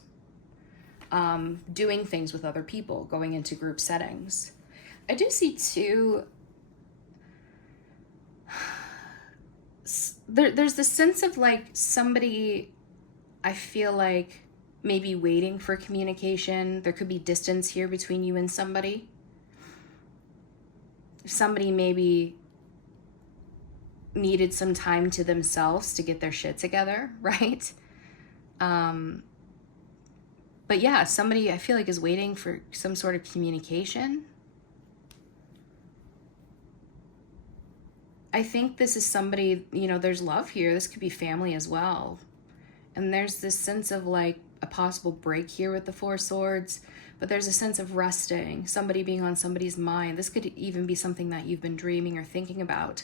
Doing things with other people, going into group settings. I do see too, there's this sense of like somebody, I feel like maybe waiting for communication. There could be distance here between you and somebody. Somebody maybe needed some time to themselves to get their shit together, right? But yeah, somebody I feel like is waiting for some sort of communication. I think this is somebody, there's love here. This could be family as well. And there's this sense of like a possible break here with the 4 of Swords, but there's a sense of resting, somebody being on somebody's mind. This could even be something that you've been dreaming or thinking about.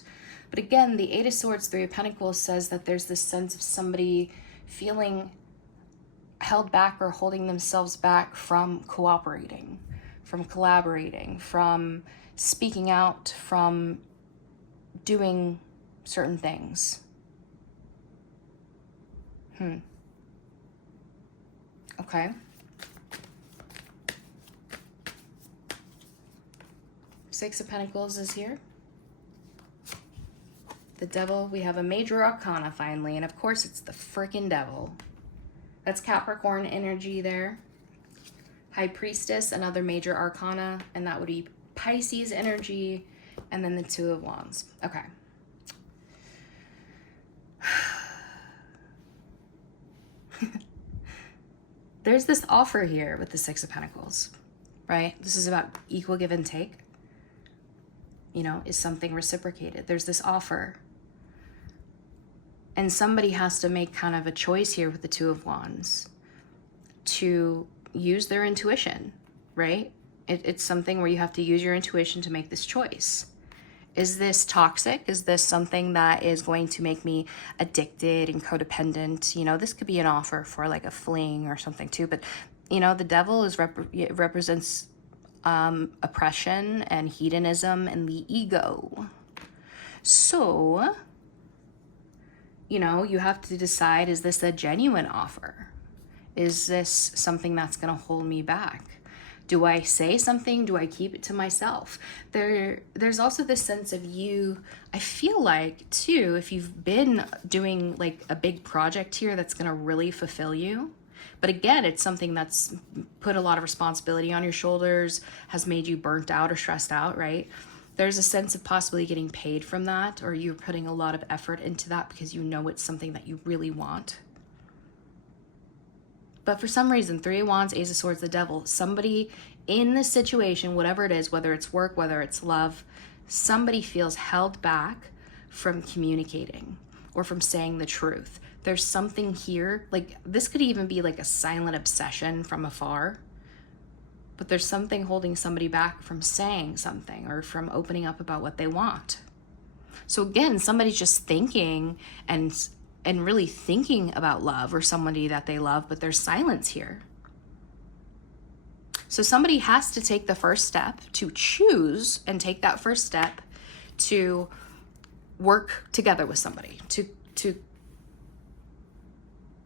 But again, the 8 of Swords, 3 of Pentacles says that there's this sense of somebody feeling held back or holding themselves back from cooperating, from collaborating, from speaking out, from doing certain things. Okay. Six of Pentacles is here. The Devil, we have a major arcana finally, and of course it's the freaking Devil. That's Capricorn energy there. High Priestess, another major arcana, and that would be Pisces energy, and then the 2 of Wands. Okay. There's this offer here with the 6 of Pentacles, right? This is about equal give and take. Is something reciprocated? There's this offer. And somebody has to make kind of a choice here with the 2 of Wands to use their intuition, right? It's something where you have to use your intuition to make this choice. Is this toxic? Is this something that is going to make me addicted and codependent? You know, this could be an offer for like a fling or something too, but you know, the devil is represents oppression and hedonism and the ego. So, you know, you have to decide, is this a genuine offer? Is this something that's going to hold me back? Do I say something? Do I keep it to myself? There's also this sense of you, I feel like too, if you've been doing like a big project here that's going to really fulfill you, but again, it's something that's put a lot of responsibility on your shoulders, has made you burnt out or stressed out, right? There's a sense of possibly getting paid from that, or you're putting a lot of effort into that because you know it's something that you really want. But for some reason, Three of Wands, Ace of Swords, the devil, somebody in this situation, whatever it is, whether it's work, whether it's love, somebody feels held back from communicating or from saying the truth. There's something here, like this could even be like a silent obsession from afar, but there's something holding somebody back from saying something or from opening up about what they want. So again, somebody's just thinking and really thinking about love or somebody that they love, but there's silence here. So somebody has to take the first step to choose and take that first step to work together with somebody, to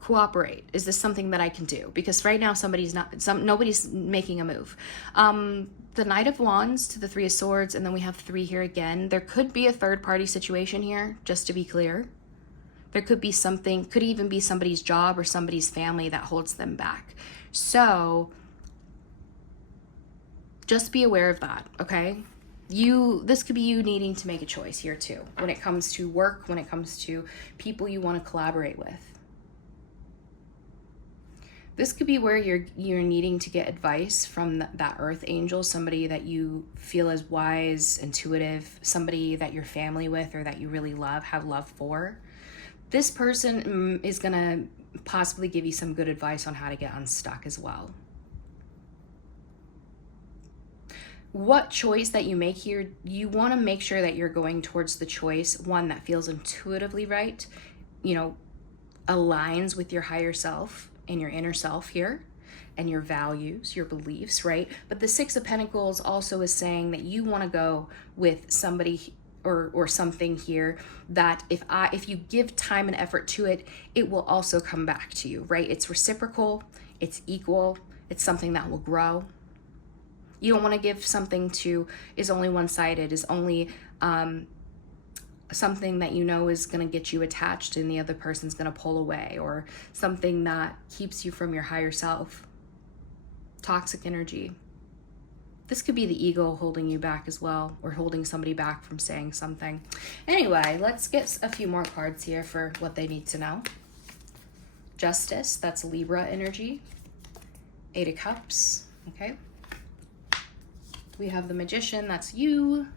cooperate. Is this something that I can do? Because right now nobody's making a move. The Knight of Wands to the Three of Swords, and then we have three here again. There could be a third party situation here, just to be clear. There could be something, could even be somebody's job or somebody's family that holds them back. So just be aware of that, okay? This could be you needing to make a choice here too, when it comes to work, when it comes to people you want to collaborate with. This could be where you're needing to get advice from that earth angel, somebody that you feel is wise, intuitive, somebody that you're family with or that you really love, have love for. This person is going to possibly give you some good advice on how to get unstuck as well. What choice that you make here, you want to make sure that you're going towards the choice, one that feels intuitively right, you know, aligns with your higher self and your inner self here, and your values, your beliefs, right? But the Six of Pentacles also is saying that you want to go with somebody or something here that if you give time and effort to it, it will also come back to you, right? It's reciprocal, it's equal, it's something that will grow. You don't want to give something is only one-sided, is only something that you know is going to get you attached and the other person's going to pull away, or something that keeps you from your higher self. Toxic energy. This could be the ego holding you back as well, or holding somebody back from saying something. Anyway, let's get a few more cards here for what they need to know. Justice, that's Libra energy. Eight of Cups, okay. We have the Magician, that's you.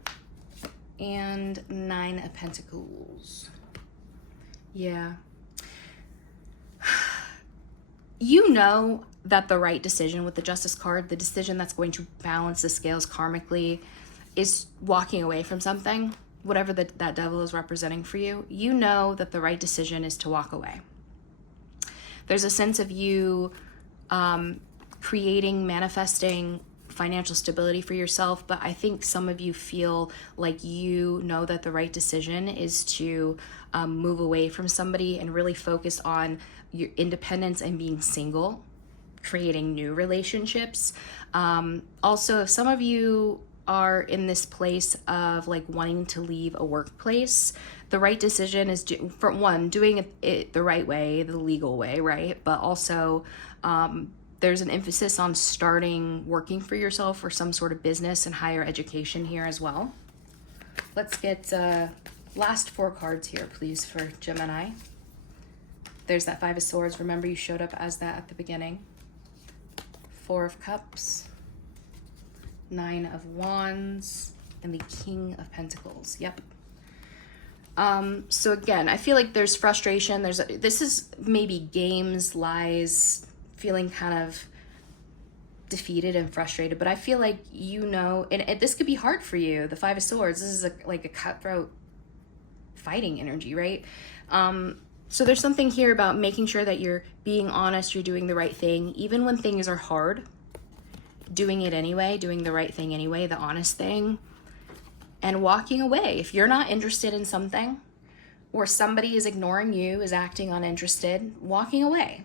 And Nine of Pentacles. Yeah. You know that the right decision with the Justice card, the decision that's going to balance the scales karmically, is walking away from something, whatever that devil is representing for you. You know that the right decision is to walk away. There's a sense of you creating, manifesting financial stability for yourself, but I think some of you feel like you know that the right decision is to move away from somebody and really focus on your independence and being single, creating new relationships. Also, if some of you are in this place of like wanting to leave a workplace, the right decision is for one, doing it the right way, the legal way, right? But also there's an emphasis on starting working for yourself or some sort of business and higher education here as well. Let's get last four cards here, please, for Gemini. There's that Five of Swords. Remember, you showed up as that at the beginning. Four of Cups, Nine of Wands, and the King of Pentacles. Yep. So again, I feel like there's frustration. This is maybe games, lies, feeling kind of defeated and frustrated, but I feel like, you know, and this could be hard for you. The Five of Swords, this is like a cutthroat fighting energy, right? So there's something here about making sure that you're being honest, you're doing the right thing, even when things are hard, doing it anyway, doing the right thing anyway, the honest thing, and walking away. If you're not interested in something, or somebody is ignoring you, is acting uninterested, walking away,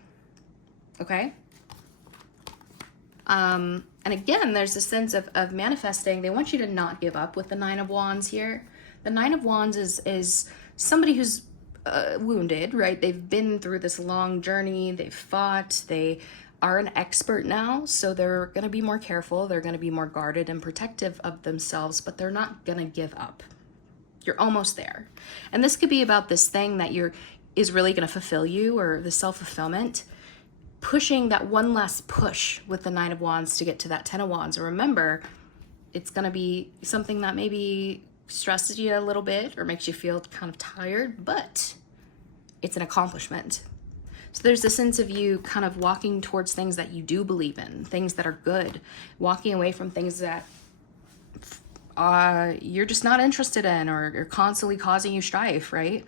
okay? And again, there's a sense of manifesting. They want you to not give up with the Nine of Wands here. The Nine of Wands is somebody who's wounded, right? They've been through this long journey. They've fought. They are an expert now, so they're going to be more careful. They're going to be more guarded and protective of themselves, but they're not going to give up. You're almost there. And this could be about this thing that is really going to fulfill you, or the self-fulfillment, pushing that one last push with the Nine of Wands to get to that Ten of Wands. And remember, it's going to be something that maybe stresses you a little bit or makes you feel kind of tired, but it's an accomplishment. So there's a sense of you kind of walking towards things that you do believe in, things that are good, walking away from things that you're just not interested in, or are constantly causing you strife, right?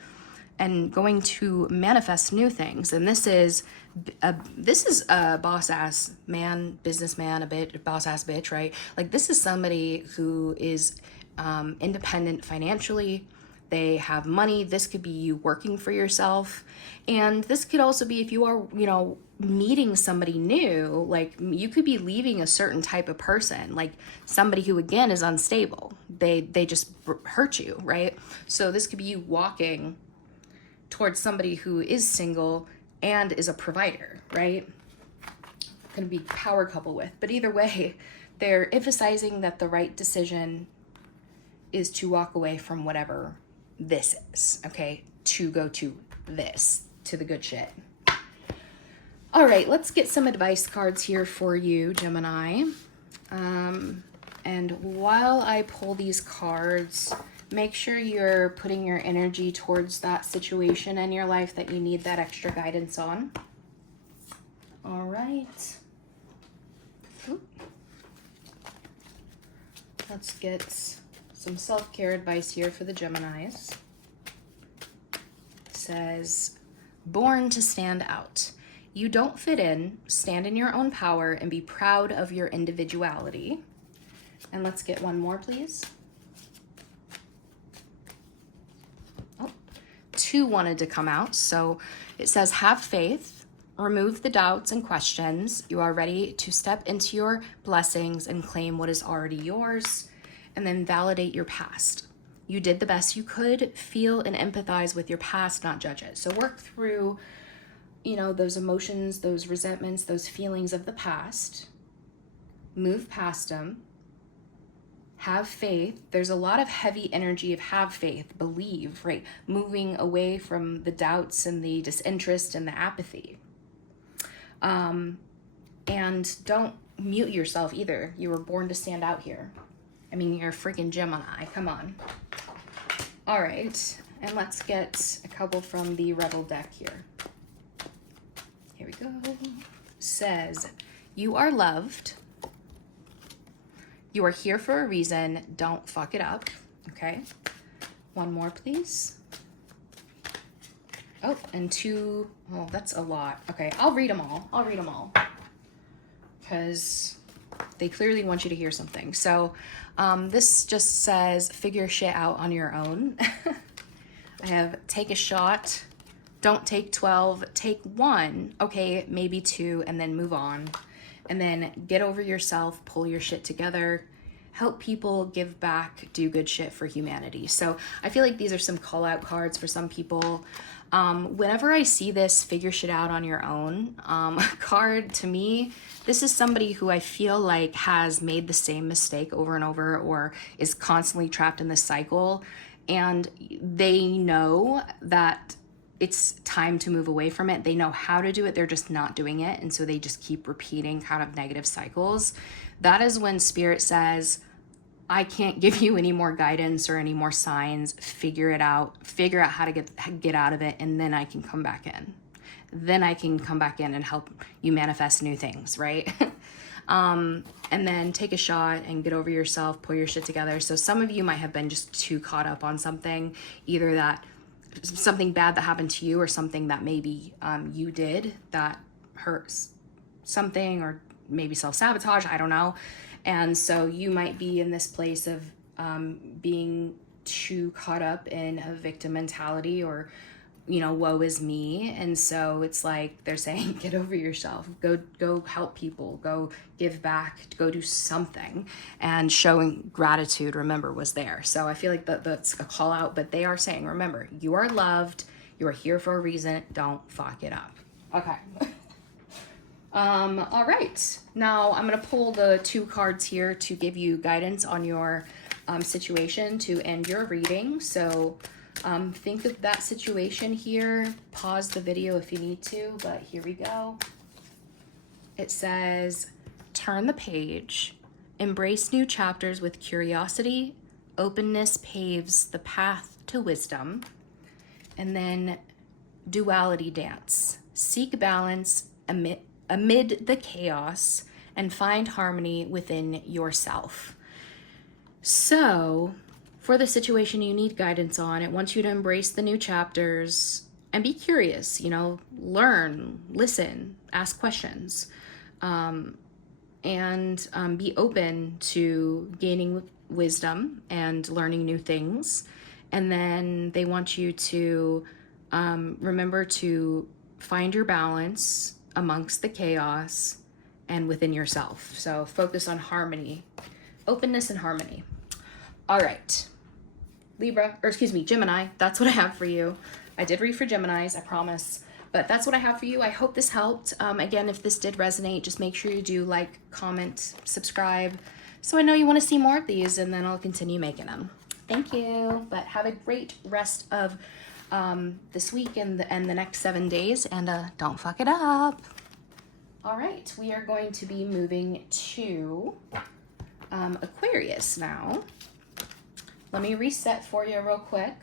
And going to manifest new things. And this is a boss ass man, businessman, boss ass bitch, right? Like, this is somebody who is independent financially. They have money. This could be you working for yourself. And this could also be if you are, you know, meeting somebody new, like you could be leaving a certain type of person, like somebody who, again, is unstable. They just hurt you, right? So this could be you walking towards somebody who is single and is a provider, right? Going to be power couple with. But either way, they're emphasizing that the right decision is to walk away from whatever this is, okay? To go to this, to the good shit. All right, let's get some advice cards here for you, Gemini. And while I pull these cards, make sure you're putting your energy towards that situation in your life that you need that extra guidance on. All right. Oop. Let's get some self-care advice here for the Geminis. It says, born to stand out. You don't fit in, stand in your own power, and be proud of your individuality. And let's get one more, please. Oh, two wanted to come out. So it says, have faith, remove the doubts and questions. You are ready to step into your blessings and claim what is already yours. And then validate your past. You did the best you could. Feel and empathize with your past, not judge it. So work through, you know, those emotions, those resentments, those feelings of the past. Move past them. Have faith. There's a lot of heavy energy of have faith, believe, right? Moving away from the doubts and the disinterest and the apathy. And don't mute yourself either. You were born to stand out here. I mean, you're a freaking Gemini. Come on. All right. And let's get a couple from the Rebel deck here. Here we go. Says, you are loved. You are here for a reason. Don't fuck it up. Okay. One more, please. Oh, and two. Oh, that's a lot. Okay. I'll read them all. Because they clearly want you to hear something. So this just says, figure shit out on your own. I have take a shot. Don't take 12. Take 1. Okay, maybe 2, and then move on. And then get over yourself. Pull your shit together. Help people, give back, do good shit for humanity. So I feel like these are some call out cards for some people. Whenever I see this figure shit out on your own card, to me, this is somebody who I feel like has made the same mistake over and over, or is constantly trapped in this cycle. And they know that it's time to move away from it. They know how to do it. They're just not doing it. And so they just keep repeating kind of negative cycles. That is when Spirit says, I can't give you any more guidance or any more signs. Figure it out. Figure out how to get out of it, and then I can come back in. Then I can come back in and help you manifest new things, right? And then take a shot and get over yourself, pull your shit together. So some of you might have been just too caught up on something, either that something bad that happened to you or something that maybe you did that hurts something, or maybe self-sabotage, I don't know. And so you might be in this place of being too caught up in a victim mentality, or woe is me. And so it's like they're saying, get over yourself, go help people, go give back, go do something. And showing gratitude, remember, was there. So I feel like that's a call out, but they are saying, remember, you are loved, you are here for a reason, don't fuck it up. Okay. All right, now I'm gonna pull the 2 cards here to give you guidance on your situation to end your reading. So think of that situation here. Pause the video if you need to, but here we go. It says, turn the page, embrace new chapters with curiosity, openness paves the path to wisdom. And then duality dance, seek balance amid the chaos and find harmony within yourself. So for the situation you need guidance on, it wants you to embrace the new chapters and be curious, learn, listen, ask questions, and be open to gaining wisdom and learning new things. And then they want you to remember to find your balance amongst the chaos and within yourself. So focus on harmony, openness and harmony. All right, Gemini, that's what I have for you. I did read for Geminis, I promise, but that's what I have for you. I hope this helped. Again, if this did resonate, just make sure you do like, comment, subscribe, so I know you want to see more of these, and then I'll continue making them. Thank you, but have a great rest of this week and the next 7 days, and don't fuck it up. All right, we are going to be moving to Aquarius now. Let me reset for you real quick.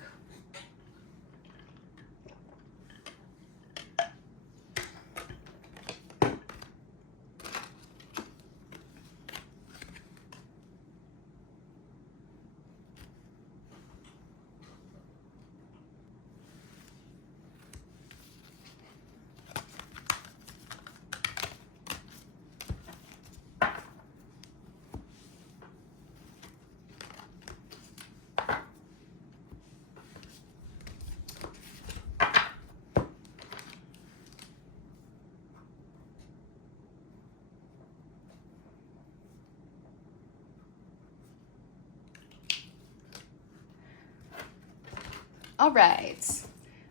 All right,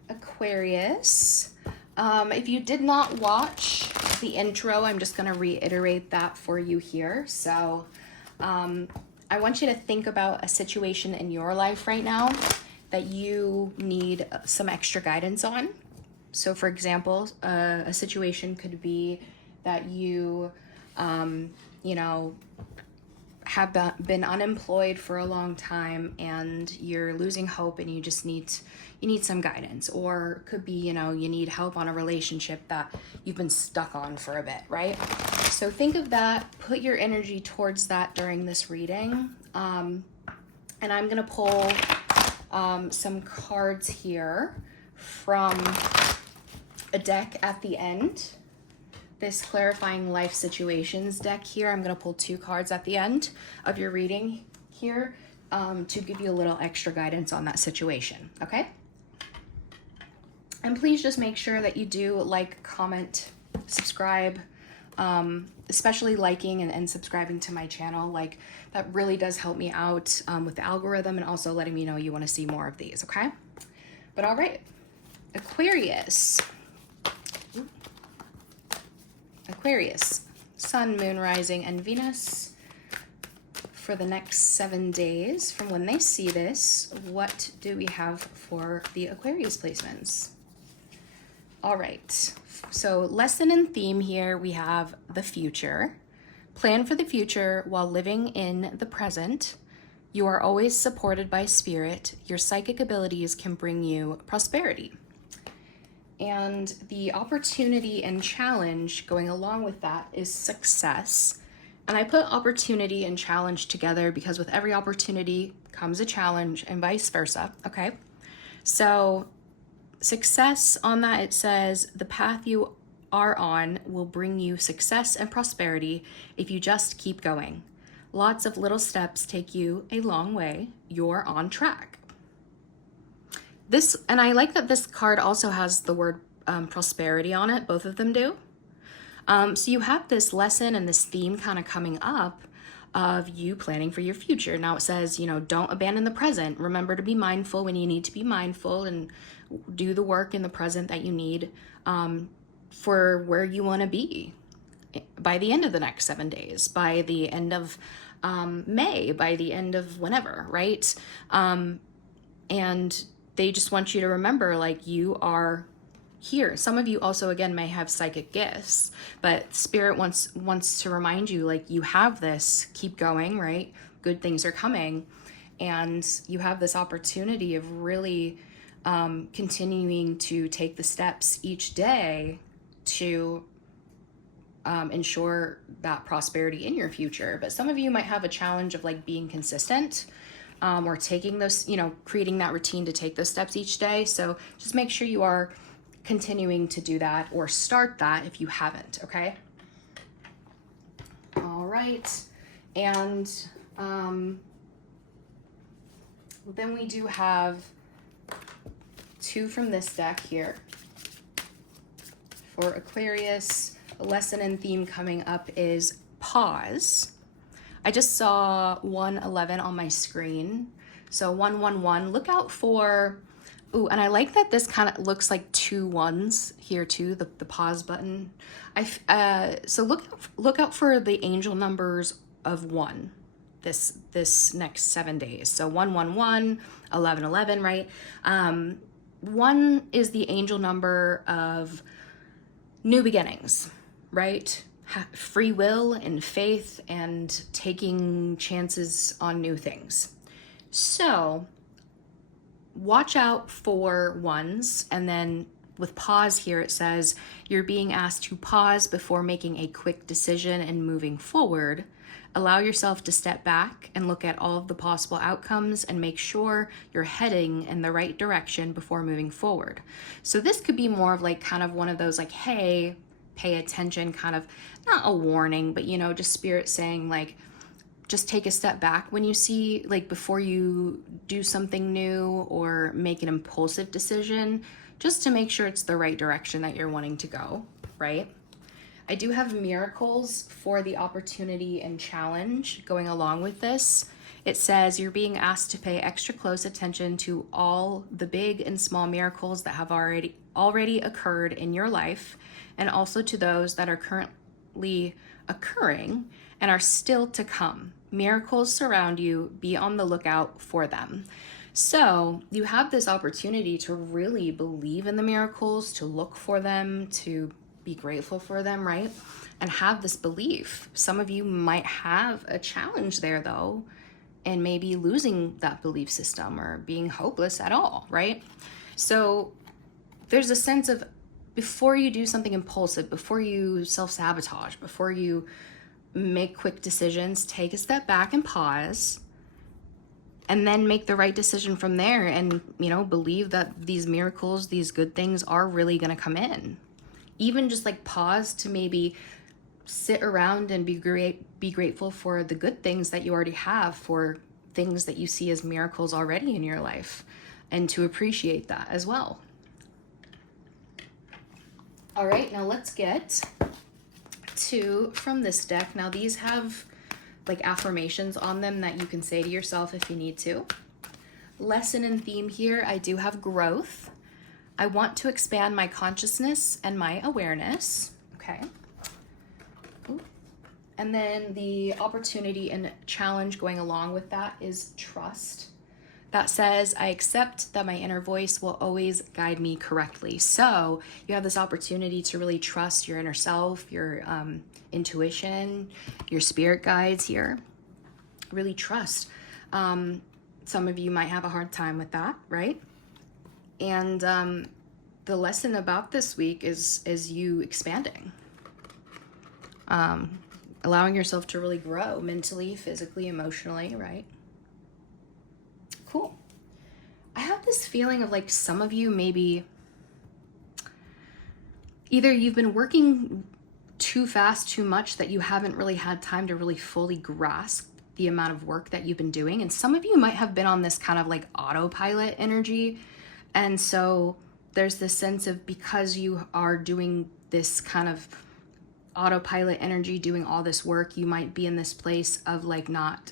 Aquarius. If you did not watch the intro, I'm just going to reiterate that for you here. So I want you to think about a situation in your life right now that you need some extra guidance on. So for example, a situation could be that you, have been unemployed for a long time and you're losing hope and you just need some guidance. Or it could be, you need help on a relationship that you've been stuck on for a bit, right? So think of that, put your energy towards that during this reading. And I'm gonna pull some cards here from a deck at the end. This Clarifying Life Situations deck here. I'm going to pull 2 cards at the end of your reading here to give you a little extra guidance on that situation, okay? And please just make sure that you do like, comment, subscribe, especially liking and subscribing to my channel. Like, that really does help me out with the algorithm and also letting me know you want to see more of these, okay? But all right, Aquarius. Aquarius, Sun, Moon, Rising, and Venus for the next 7 days from when they see this. What do we have for the Aquarius placements? All right, so lesson and theme here, we have the future. Plan for the future while living in the present. You are always supported by spirit. Your psychic abilities can bring you prosperity. And the opportunity and challenge going along with that is success. And I put opportunity and challenge together because with every opportunity comes a challenge and vice versa, okay? So success on that, it says, the path you are on will bring you success and prosperity if you just keep going. Lots of little steps take you a long way. You're on track. This, and I like that this card also has the word prosperity on it. Both of them do. So you have this lesson and this theme kind of coming up of you planning for your future. Now it says, you know, don't abandon the present. Remember to be mindful when you need to be mindful and do the work in the present that you need for where you want to be by the end of the next 7 days, by the end of May, by the end of whenever, right? And they just want you to remember, like, you are here. Some of you also, again, may have psychic gifts, but Spirit wants to remind you, like, you have this, keep going, right? Good things are coming, and you have this opportunity of really continuing to take the steps each day to ensure that prosperity in your future. But some of you might have a challenge of like being consistent or taking those, you know, creating that routine to take those steps each day. So just make sure you are continuing to do that or start that if you haven't, okay? All right. And then we do have 2 from this deck here. For Aquarius, the lesson and theme coming up is pause. I just saw 111 on my screen. So 111, look out for, ooh, and I like that this kind of looks like 2 1s here too, the pause button. So look out for the angel numbers of 1 this next 7 days. So 111, 1111, right? 1 is the angel number of new beginnings, right? Free will and faith and taking chances on new things. So watch out for 1s. And then with pause here, it says you're being asked to pause before making a quick decision and moving forward. Allow yourself to step back and look at all of the possible outcomes and make sure you're heading in the right direction before moving forward. So this could be more of like kind of one of those like, hey, pay attention, kind of not a warning, but you know, just Spirit saying like, just take a step back when you see, like, before you do something new or make an impulsive decision, just to make sure it's the right direction that you're wanting to go, right? I do have miracles for the opportunity and challenge going along with this. It says you're being asked to pay extra close attention to all the big and small miracles that have already occurred in your life, and also to those that are currently occurring and are still to come. Miracles surround you. Be on the lookout for them. So you have this opportunity to really believe in the miracles, to look for them, to be grateful for them, right? And have this belief. Some of you might have a challenge there though, and maybe losing that belief system or being hopeless at all, right? So there's a sense of, before you do something impulsive, before you self-sabotage, before you make quick decisions, take a step back and pause, and then make the right decision from there. And, you know, believe that these miracles, these good things are really going to come in. Even just like pause to maybe sit around and be grateful for the good things that you already have, for things that you see as miracles already in your life, and to appreciate that as well. All right, now let's get 2 from this deck. Now these have like affirmations on them that you can say to yourself if you need to. Lesson and theme here, I do have growth. I want to expand my consciousness and my awareness. Okay. Ooh. And then the opportunity and challenge going along with that is trust. That says, I accept that my inner voice will always guide me correctly. So you have this opportunity to really trust your inner self, your intuition, your spirit guides here. Really trust. Some of you might have a hard time with that, right? And the lesson about this week is you expanding. allowing yourself to really grow mentally, physically, emotionally, right? Cool. I have this feeling of like some of you maybe either you've been working too fast, too much, that you haven't really had time to really fully grasp the amount of work that you've been doing. And some of you might have been on this kind of like autopilot energy. And so there's this sense of, because you are doing this kind of autopilot energy, doing all this work, you might be in this place of like not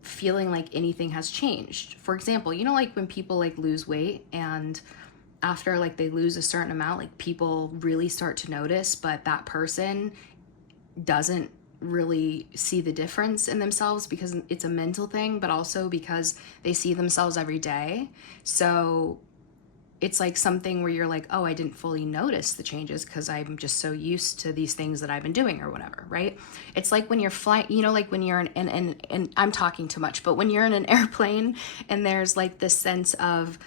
feeling like anything has changed. For example, you know, like when people like lose weight and after like they lose a certain amount, like people really start to notice, but that person doesn't really see the difference in themselves because it's a mental thing, but also because they see themselves every day. So it's like something where you're like, oh, I didn't fully notice the changes because I'm just so used to these things that I've been doing or whatever, right? It's like when you're flying, you know, like when you're and I'm talking too much, but when you're in an airplane and there's like this sense of,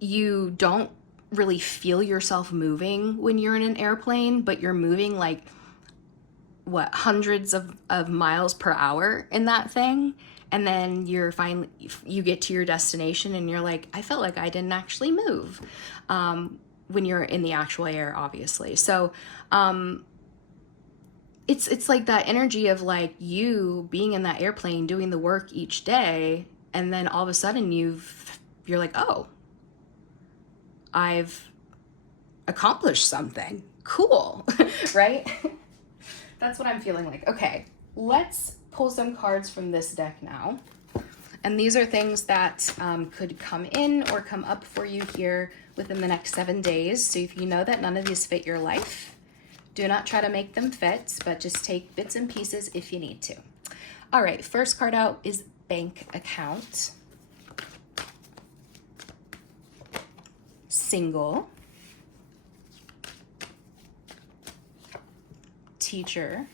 you don't really feel yourself moving when you're in an airplane, but you're moving like what, hundreds of miles per hour in that thing. And then you get to your destination and you're like, I felt like I didn't actually move, when you're in the actual air, obviously. So, it's like that energy of like you being in that airplane, doing the work each day. And then all of a sudden you're like, oh, I've accomplished something cool, right? That's what I'm feeling like. Okay, let's pull some cards from this deck now. And these are things that could come in or come up for you here within the next 7 days. So if you know that none of these fit your life, do not try to make them fit, but just take bits and pieces if you need to. All right, first card out is bank account. Single. Teacher.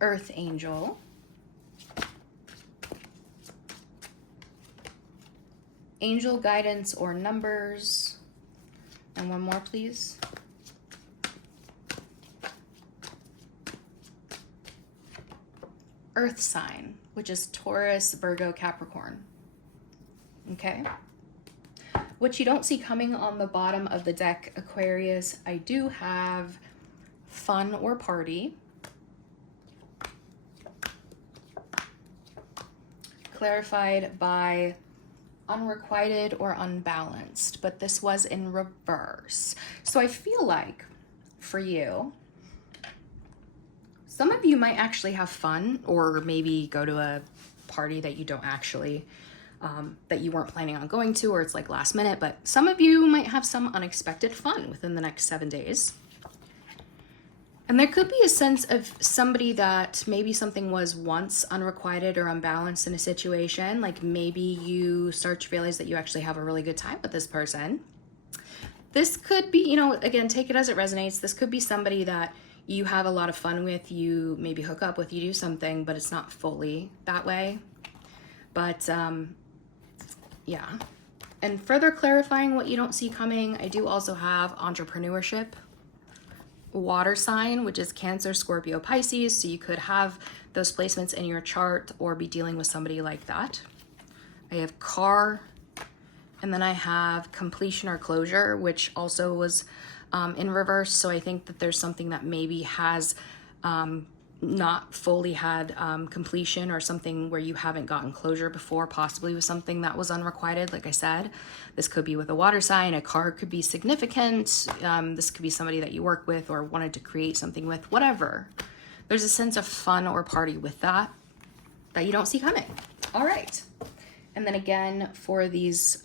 Earth angel. Angel guidance or numbers. And one more, please. Earth sign, which is Taurus, Virgo, Capricorn. Okay. What you don't see coming on the bottom of the deck, Aquarius, I do have fun or party. Clarified by unrequited or unbalanced, but this was in reverse. So I feel like for you, some of you might actually have fun or maybe go to a party that you don't actually that you weren't planning on going to, or it's like last minute, but some of you might have some unexpected fun within the next 7 days. And there could be a sense of somebody that maybe something was once unrequited or unbalanced in a situation. Like maybe you start to realize that you actually have a really good time with this person. This could be, you know, again, take it as it resonates. This could be somebody that you have a lot of fun with, you maybe hook up with, you do something, but it's not fully that way. But yeah. And further clarifying what you don't see coming, I do also have entrepreneurship, water sign, which is Cancer, Scorpio, Pisces. So you could have those placements in your chart or be dealing with somebody like that. I have car, and then I have completion or closure, which also was in reverse. So I think that there's something that maybe has not fully had completion, or something where you haven't gotten closure before, possibly with something that was unrequited. Like I said, this could be with a water sign. A car could be significant. This could be somebody that you work with or wanted to create something with, whatever. There's a sense of fun or party with that you don't see coming. All right. And then again, for these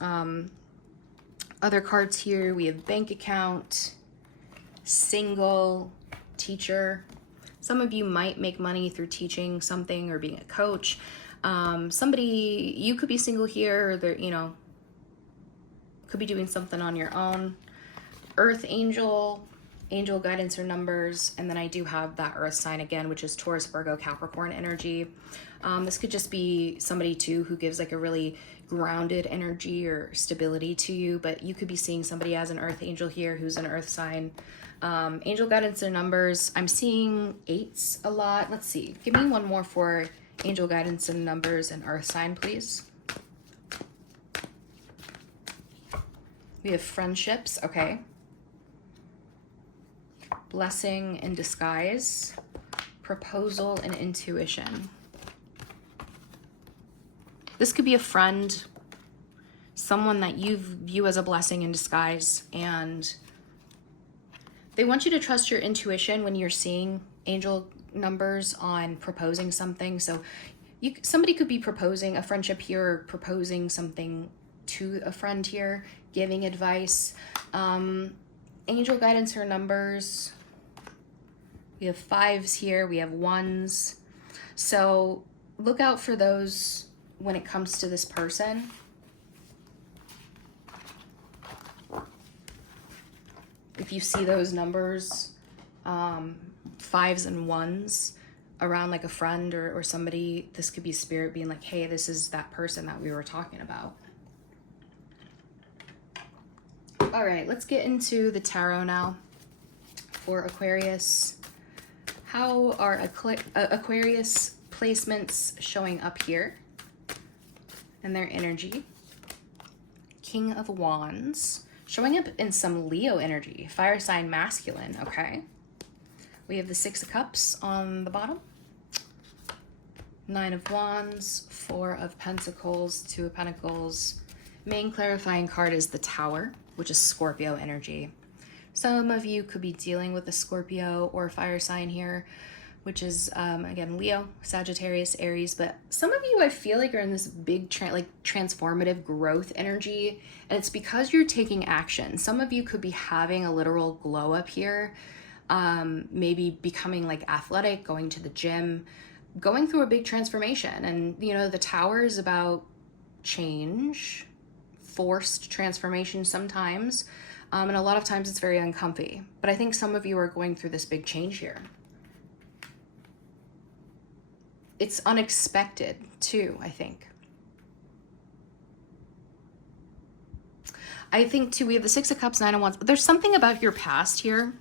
other cards here, we have bank account, single, teacher. Some of you might make money through teaching something or being a coach. Somebody, you could be single here, or there, you know, could be doing something on your own. Earth angel, angel guidance or numbers. And then I do have that earth sign again, which is Taurus, Virgo, Capricorn energy. This could just be somebody too who gives like a really grounded energy or stability to you, but you could be seeing somebody as an earth angel here who's an earth sign. Angel guidance and numbers, I'm seeing 8s a lot. Let's see, give me one more for angel guidance and numbers and earth sign, please. We have friendships, okay. Blessing in disguise, proposal and intuition. This could be a friend, someone that you view as a blessing in disguise, and they want you to trust your intuition when you're seeing angel numbers on proposing something. So somebody could be proposing a friendship here, or proposing something to a friend here, giving advice. Angel guidance or numbers. We have 5s here, we have 1s. So look out for those when it comes to this person. If you see those numbers, 5s and 1s around like a friend or somebody, this could be spirit being like, hey, this is that person that we were talking about. All right, let's get into the tarot now for Aquarius. How are Aquarius placements showing up here and their energy? King of Wands, showing up in some Leo energy, fire sign masculine, okay. We have the 6 of Cups on the bottom, 9 of Wands, 4 of Pentacles, 2 of Pentacles. Main clarifying card is the Tower, which is Scorpio energy. Some of you could be dealing with a Scorpio or fire sign here, which is, again, Leo, Sagittarius, Aries. But some of you, I feel like, are in this big transformative growth energy, and it's because you're taking action. Some of you could be having a literal glow up here, maybe becoming like athletic, going to the gym, going through a big transformation. And, you know, the Tower is about change, forced transformation sometimes. And a lot of times it's very uncomfy. But I think some of you are going through this big change here. It's unexpected too, I think. I think too, we have the 6 of Cups, 9 of Wands. There's something about your past here.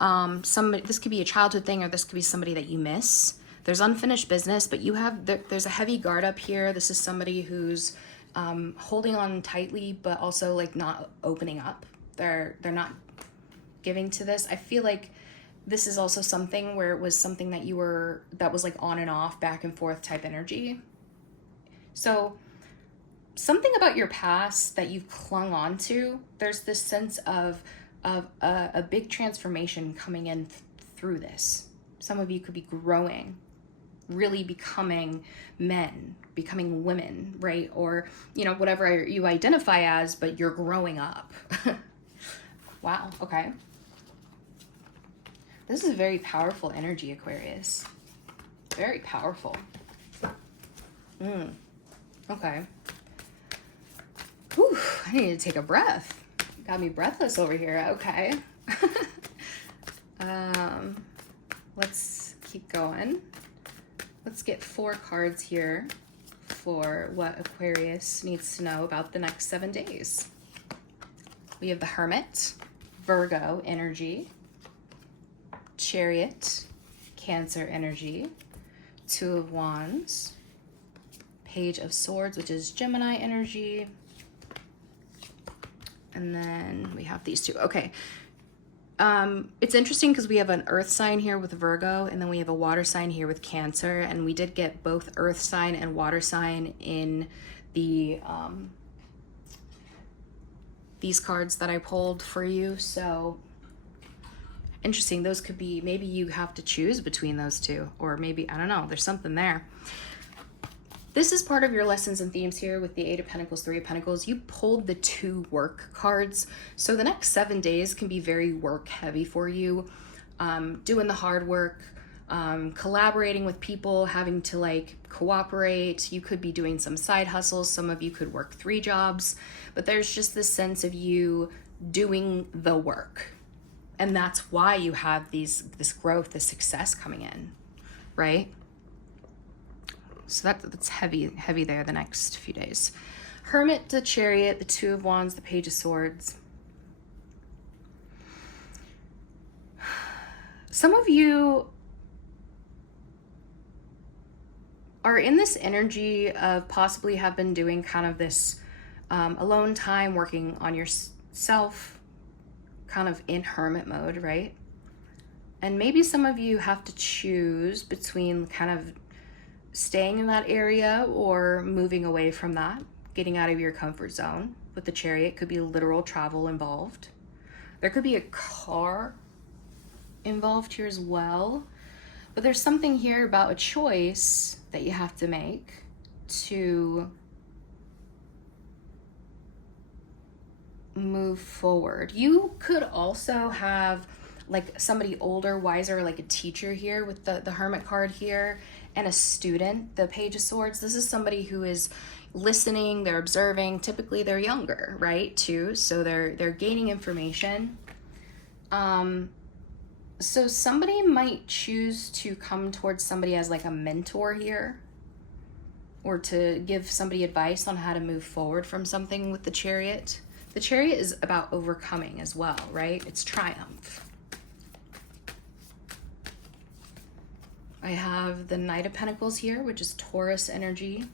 This could be a childhood thing, or this could be somebody that you miss. There's unfinished business, but there's a heavy guard up here. This is somebody who's holding on tightly, but also like not opening up. They're not giving to this. I feel like this is also something where it was something that was like on and off, back and forth type energy. So something about your past that you've clung on to, there's this sense of a big transformation coming in through this. Some of you could be growing, really becoming men, becoming women, right? Or, you know, whatever you identify as, but you're growing up. Wow, okay. This is a very powerful energy, Aquarius. Very powerful. Okay. Whew, I need to take a breath. Got me breathless over here. Okay. Let's keep going. Let's get 4 cards here for what Aquarius needs to know about the next 7 days. We have the Hermit, Virgo energy, Chariot, Cancer energy, 2 of Wands, Page of Swords, which is Gemini energy, and then we have these 2. Okay. It's interesting because we have an earth sign here with Virgo, and then we have a water sign here with Cancer, and we did get both earth sign and water sign in the these cards that I pulled for you. So interesting. Those could be, maybe you have to choose between those 2, or maybe, I don't know, there's something there. This is part of your lessons and themes here with the 8 of Pentacles, 3 of Pentacles. You pulled the 2 work cards. So the next 7 days can be very work heavy for you. Doing the hard work, collaborating with people, having to like cooperate. You could be doing some side hustles. Some of you could work 3 jobs, but there's just this sense of you doing the work. And that's why you have this growth, this success coming in, right? So that's heavy there the next few days. Hermit, the Chariot, the Two of Wands, the Page of Swords. Some of you are in this energy of possibly have been doing kind of this alone time, working on yourself, kind of in hermit mode, right? And maybe some of you have to choose between kind of staying in that area or moving away from that, getting out of your comfort zone. With the Chariot, could be literal travel involved. There could be a car involved here as well. But there's something here about a choice that you have to make to move forward. You could also have like somebody older, wiser, like a teacher here with the Hermit card here, and a student, the Page of Swords. This is somebody who is listening, they're observing. Typically they're younger, right, too, so they're gaining information. So somebody might choose to come towards somebody as like a mentor here, or to give somebody advice on how to move forward from something with the Chariot. The Chariot is about overcoming as well, right? It's triumph. I have the Knight of Pentacles here, which is Taurus energy.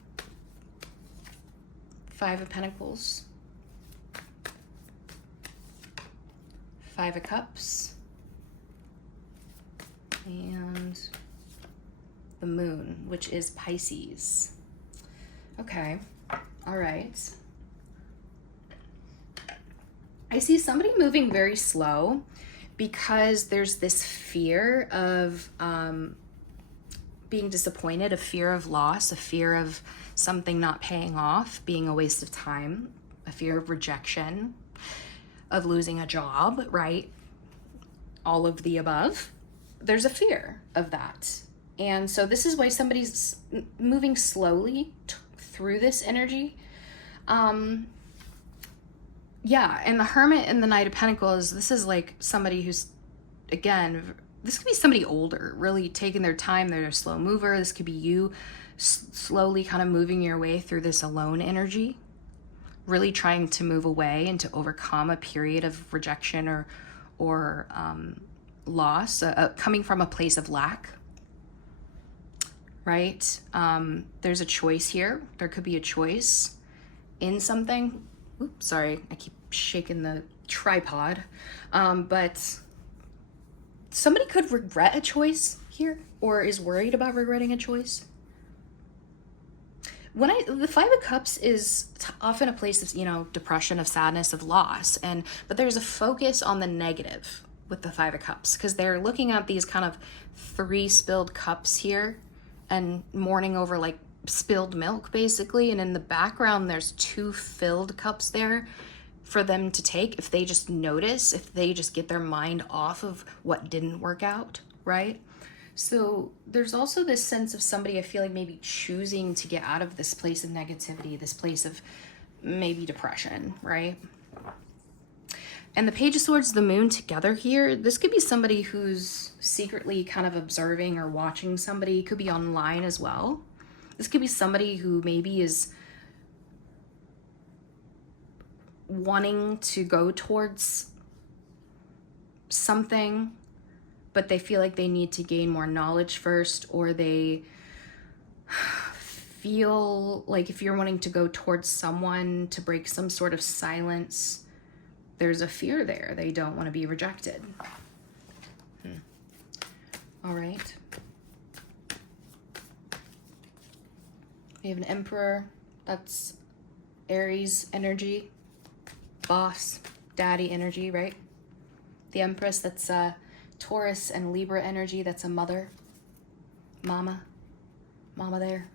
Five of Pentacles. Five of Cups. And the Moon, which is Pisces. Okay, all right. I see somebody moving very slow because there's this fear of being disappointed, a fear of loss, a fear of something not paying off, being a waste of time, a fear of rejection, of losing a job, right? All of the above. There's a fear of that. And so this is why somebody's moving slowly through this energy. Yeah, and the Hermit and the Knight of Pentacles, this is like somebody who's, again, this could be somebody older, really taking their time. They're a slow mover. This could be you slowly kind of moving your way through this alone energy, really trying to move away and to overcome a period of rejection or loss, coming from a place of lack, right? There's a choice here. There could be a choice in something. Oops, sorry, I keep shaking the tripod. But somebody could regret a choice here, or is worried about regretting a choice. The Five of Cups is often a place of, depression, of sadness, of loss, but there's a focus on the negative with the Five of Cups, because they're looking at these kind of 3 spilled cups here and mourning over like spilled milk basically, and in the background there's 2 filled cups there for them to take if they just notice, if they just get their mind off of what didn't work out, right? So there's also this sense of somebody, I feel like, maybe choosing to get out of this place of negativity, this place of maybe depression, right? And the Page of Swords, the Moon together here, this could be somebody who's secretly kind of observing or watching somebody. It could be online as well. This could be somebody who maybe is wanting to go towards something, but they feel like they need to gain more knowledge first, or they feel like if you're wanting to go towards someone to break some sort of silence, there's a fear there. They don't want to be rejected. All right. We have an Emperor. That's Aries energy. Boss, daddy energy, right? The Empress, that's Taurus and Libra energy. That's a mother. Mama there.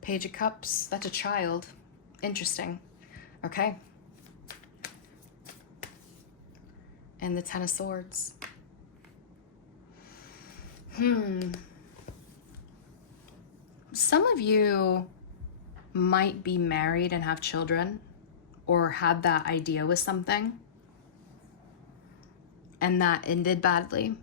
Page of Cups, that's a child. Interesting. Okay. And the Ten of Swords. Some of you might be married and have children, or had that idea with something, and that ended badly.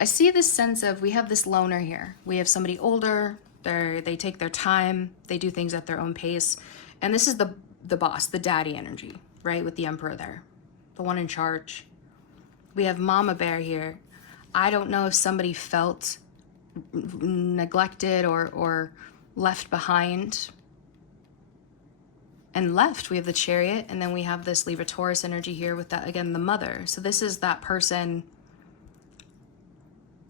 I see this sense of, we have this loner here. We have somebody older, they take their time, they do things at their own pace. And this is the boss, the daddy energy, right? With the Emperor there, the one in charge. We have Mama Bear here. I don't know if somebody felt neglected or left behind and left. We have the Chariot, and then we have this Libra Taurus energy here with that, again, the mother. So this is that person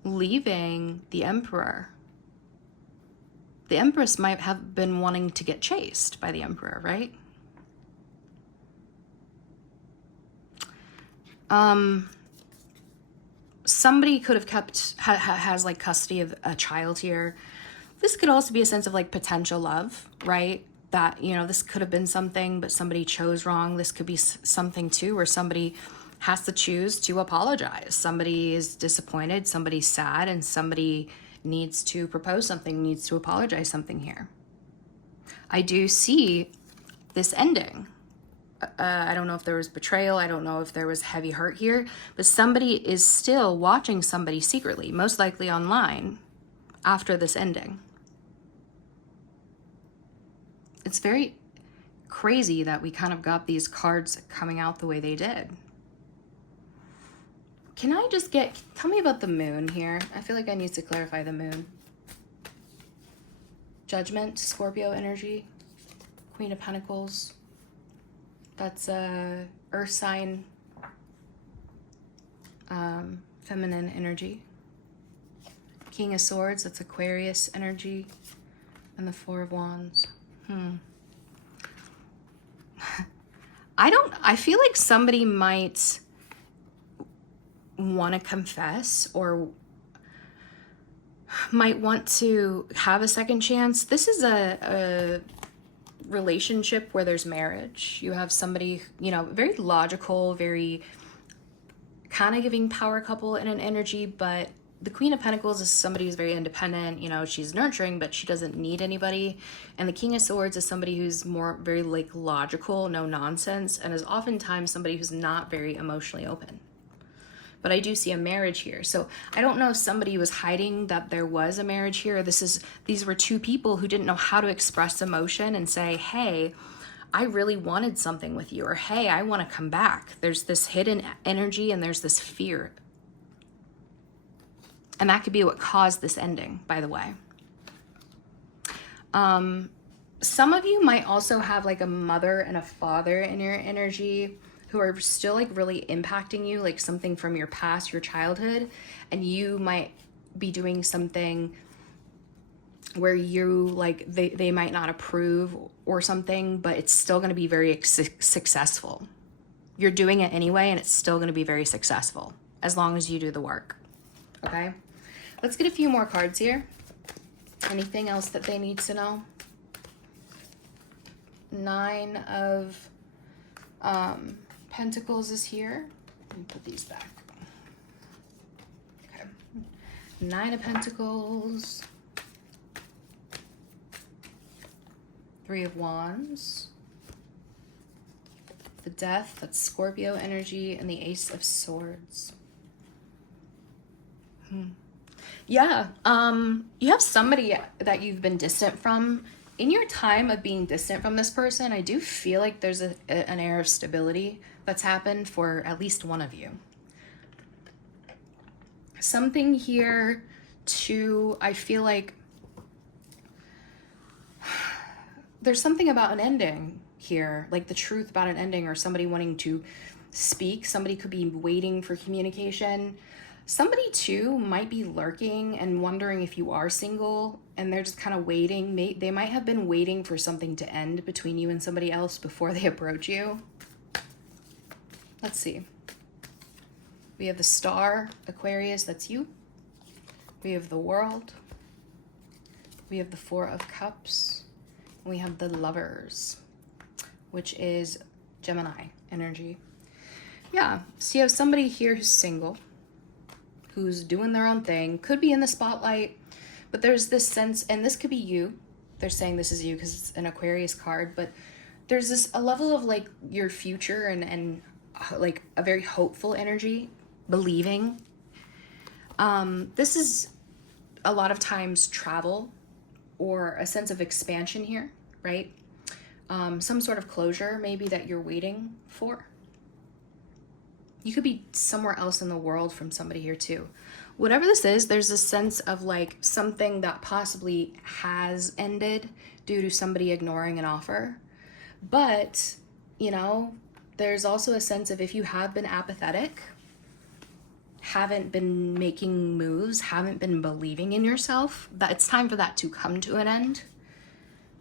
leaving the Emperor. The Empress might have been wanting to get chased by the Emperor, right? Somebody could have has like custody of a child here. This could also be a sense of like potential love, right? That, you know, this could have been something, but somebody chose wrong. This could be something too, where somebody has to choose to apologize. Somebody is disappointed, somebody's sad, and somebody needs to propose something, needs to apologize something here. I do see this ending. I don't know if there was betrayal. I don't know if there was heavy hurt here, but somebody is still watching somebody secretly, most likely online, after this ending. It's very crazy that we kind of got these cards coming out the way they did. Can I just tell me about the moon here? I feel like I need to clarify the moon. Judgment, Scorpio energy, Queen of Pentacles. That's a earth sign, feminine energy. King of Swords, that's Aquarius energy. And the Four of Wands. I feel like somebody might want to confess or might want to have a second chance. This is a relationship where there's marriage. You have somebody, you know, very logical, very kind of giving power couple in an energy, but the Queen of Pentacles is somebody who's very independent, you know, she's nurturing, but she doesn't need anybody. And the King of Swords is somebody who's more very like logical, no nonsense, and is oftentimes somebody who's not very emotionally open. But I do see a marriage here. So I don't know if somebody was hiding that there was a marriage here. These were two people who didn't know how to express emotion and say, hey, I really wanted something with you, or hey, I want to come back. There's this hidden energy and there's this fear. And that could be what caused this ending, by the way. Some of you might also have like a mother and a father in your energy who are still like really impacting you, like something from your past, your childhood, and you might be doing something where you like they might not approve or something, but it's still going to be very successful. You're doing it anyway, and it's still going to be very successful as long as you do the work. Okay, let's get a few more cards here. Anything else that they need to know? Nine of Pentacles is here. Let me put these back. Okay. Nine of Pentacles. Three of Wands. The Death, that's Scorpio energy, and the Ace of Swords. Yeah, you have somebody that you've been distant from. In your time of being distant from this person, I do feel like there's an air of stability that's happened for at least one of you. Something here too, I feel like there's something about an ending here, like the truth about an ending, or somebody wanting to speak. Somebody could be waiting for communication. Somebody too might be lurking and wondering if you are single, and they're just kind of waiting. They might have been waiting for something to end between you and somebody else before they approach you. Let's see. We have the Star, Aquarius, that's you. We have the World. We have the Four of Cups. We have the Lovers, which is Gemini energy. Yeah, so you have somebody here who's single, who's doing their own thing, could be in the spotlight, but there's this sense, and this could be you. They're saying this is you because it's an Aquarius card, but there's a level of like your future and like a very hopeful energy, believing. This is a lot of times travel or a sense of expansion here, right? Some sort of closure maybe that you're waiting for. You could be somewhere else in the world from somebody here too. Whatever this is, there's a sense of like something that possibly has ended due to somebody ignoring an offer. But, you know, there's also a sense of if you have been apathetic, haven't been making moves, haven't been believing in yourself, that it's time for that to come to an end.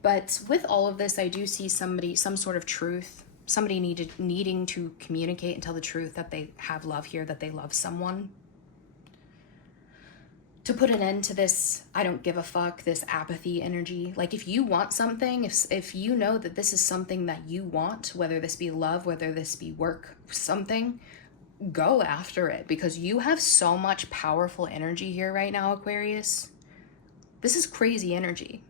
But with all of this, I do see somebody, some sort of truth, somebody needing to communicate and tell the truth that they have love here, that they love someone. To put an end to this, I don't give a fuck, this apathy energy. Like if you want something, if you know that this is something that you want, whether this be love, whether this be work, something, go after it, because you have so much powerful energy here right now, Aquarius. This is crazy energy.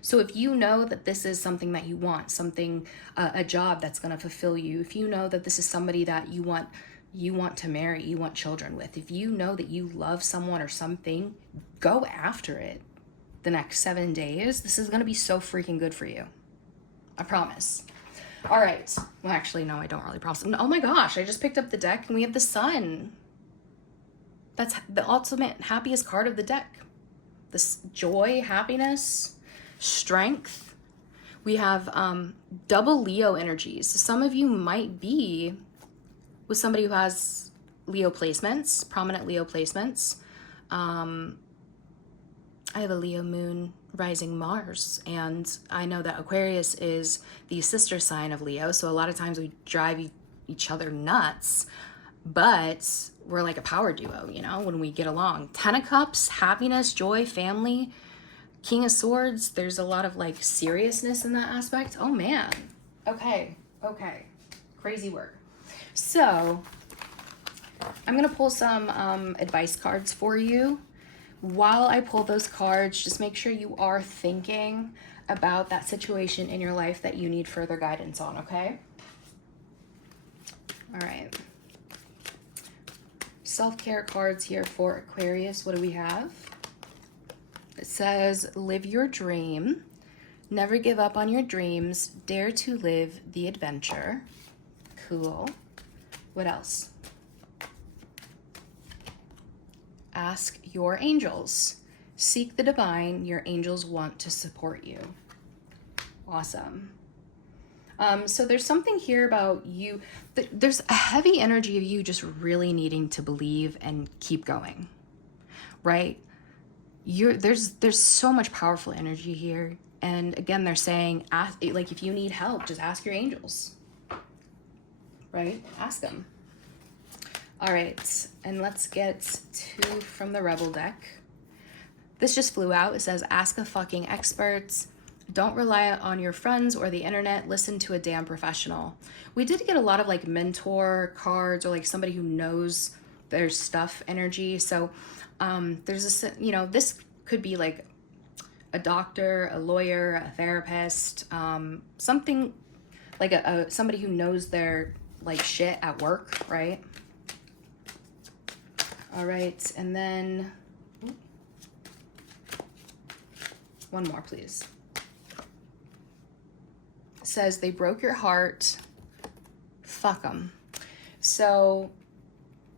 So if you know that this is something that you want, something, a job that's going to fulfill you, if you know that this is somebody that you want to marry, you want children with, if you know that you love someone or something, go after it the next 7 days. This is going to be so freaking good for you. I promise. All right. Well, actually, no, I don't really promise. Oh my gosh, I just picked up the deck and we have the Sun. That's the ultimate happiest card of the deck. This joy, happiness, strength. We have double Leo energies. So some of you might be with somebody who has Leo placements, prominent Leo placements. I have a Leo moon rising Mars, and I know that Aquarius is the sister sign of Leo, so a lot of times we drive each other nuts, but we're like a power duo, you know, when we get along. 10 of Cups, happiness, joy, family. King of Swords, there's a lot of like seriousness in that aspect. Oh man. Okay. Crazy work. So I'm gonna pull some advice cards for you. While I pull those cards, just make sure you are thinking about that situation in your life that you need further guidance on, okay? All right. Self-care cards here for Aquarius. What do we have? It says, live your dream. Never give up on your dreams. Dare to live the adventure. Cool. What else? Ask your angels. Seek the divine. Your angels want to support you. Awesome. So there's something here about you. There's a heavy energy of you just really needing to believe and keep going, right? There's so much powerful energy here. And again, they're saying, like, if you need help, just ask your angels, right? Ask them. All right, and let's get 2 from the Rebel deck. This just flew out. It says, ask a fucking expert. Don't rely on your friends or the internet. Listen to a damn professional. We did get a lot of like mentor cards or like somebody who knows their stuff energy. So there's a, you know, this could be like a doctor, a lawyer, a therapist, something like somebody who knows their like shit at work, right? All right, and then one more, please. It says, they broke your heart, fuck them. So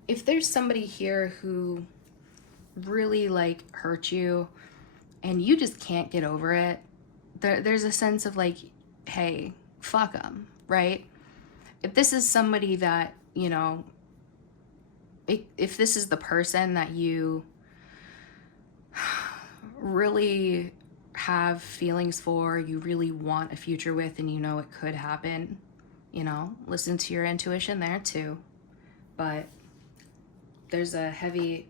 if there's somebody here who really like hurt you and you just can't get over it, there's a sense of like, hey, fuck them, right? If this is somebody that, you know, if this is the person that you really have feelings for, you really want a future with, and you know it could happen, you know, listen to your intuition there too. But there's a heavy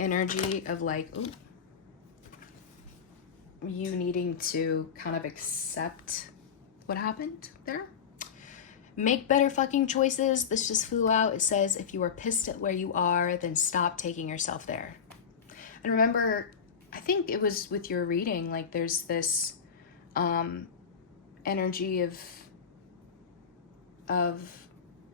energy of like, ooh, you needing to kind of accept what happened there. Make better fucking choices. This just flew out. It says, if you are pissed at where you are, then stop taking yourself there. And remember, I think it was with your reading, like there's this energy of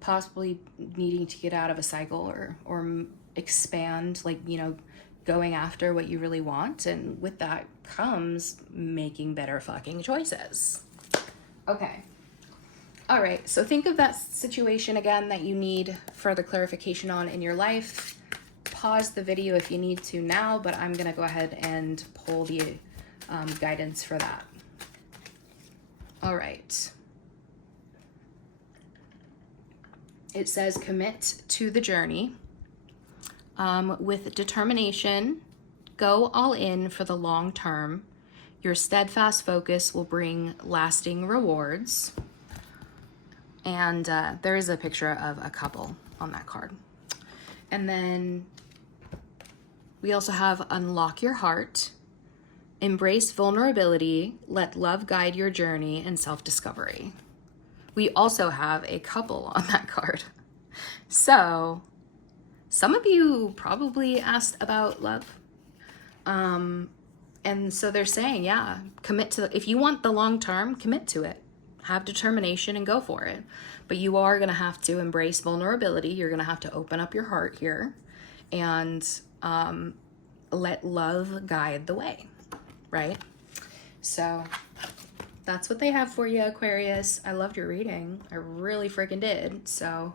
possibly needing to get out of a cycle or expand, like, you know, going after what you really want. And with that comes making better fucking choices. Okay. All right. So think of that situation again that you need further clarification on in your life. Pause the video if you need to now, but I'm going to go ahead and pull the guidance for that. All right. It says commit to the journey. With determination, go all in for the long term. Your steadfast focus will bring lasting rewards. And there is a picture of a couple on that card. And then we also have unlock your heart, embrace vulnerability, let love guide your journey, and self-discovery. We also have a couple on that card. So some of you probably asked about love. And so they're saying, yeah, commit to, if you want the long term, commit to it. Have determination and go for it. But you are going to have to embrace vulnerability. You're going to have to open up your heart here and let love guide the way, right? So that's what they have for you, Aquarius. I loved your reading. I really freaking did. So,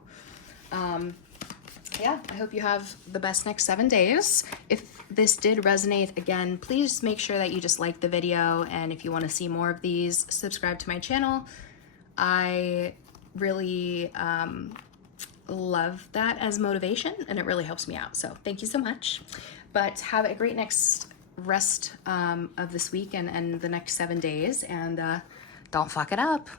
yeah, I hope you have the best next 7 days. If this did resonate, again, please make sure that you just like the video. And if you want to see more of these, subscribe to my channel. I really love that as motivation, and it really helps me out. So thank you so much. But have a great next rest of this week and the next 7 days. And don't fuck it up.